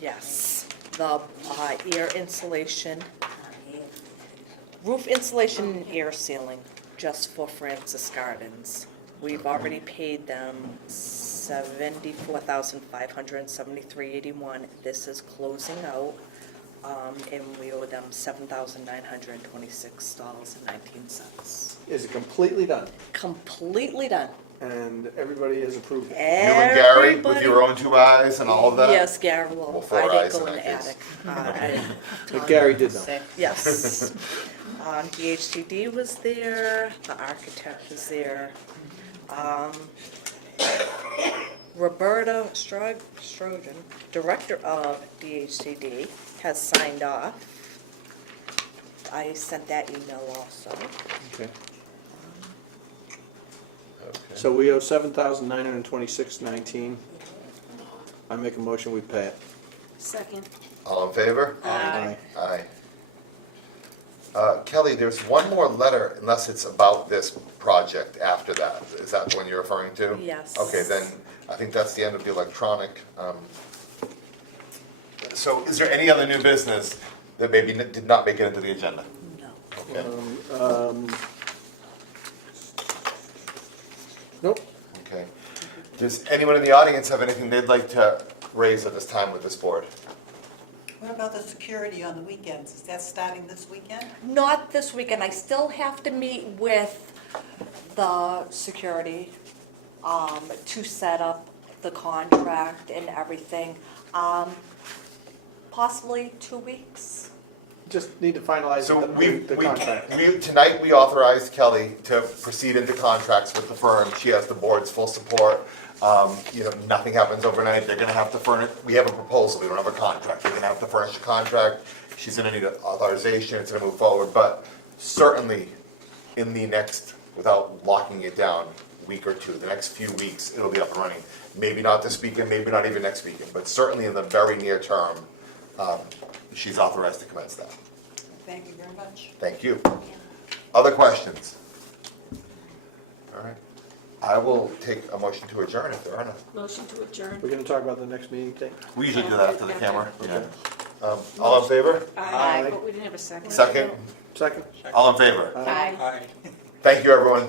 Yes, the air insulation, roof insulation and air sealing, just for Francis Gardens. We've already paid them $74,573.81. This is closing out, and we owe them $7,926.19. Is it completely done? Completely done. And everybody has approved it? You and Gary with Everybody- your own two eyes and all of that? Yes, Gary will. Well, four I eyes didn't go in in the that case. attic. But Gary did know. Sick. Yes. DHCD was there, the architect was there. Roberta Strogan, director of DHCD, has signed off. I sent that email also. Okay. Okay. So we owe $7,926.19. I make a motion, we pay it. Second. All in favor? Aye. Aye. Kelly, there's one more letter, unless it's about this project after that. Is that the one you're referring to? Yes. Okay, then I think that's the end of the electronic. So is there any other new business that maybe did not make it into the agenda? No. Okay. Nope. Okay. Does anyone in the audience have anything they'd like to raise at this time with this board? What about the security on the weekends? Is that starting this weekend? Not this weekend. I still have to meet with the security to set up the contract and everything. Possibly 2 weeks. Just need to finalize So the contract. tonight we authorized Kelly to proceed into contracts with the firm. She has the board's full support. Nothing happens overnight. They're gonna have to furnish, we have a proposal, we don't have a contract. They're gonna have to furnish a contract. She's gonna need authorization, it's gonna move forward, but certainly in the next, without locking it down, week or two, the next few weeks, it'll be up and running. Maybe not this weekend, maybe not even next weekend, but certainly in the very near term, she's authorized to commence that. Thank you very much. Thank you. Other questions? All right. I will take a motion to adjourn if there are none. Motion to adjourn. We're gonna talk about the next meeting date? We usually do that after the camera. Yeah. All in favor? Aye, but we didn't have a second. Second? Second? All in favor? Aye. Aye. Thank you, everyone.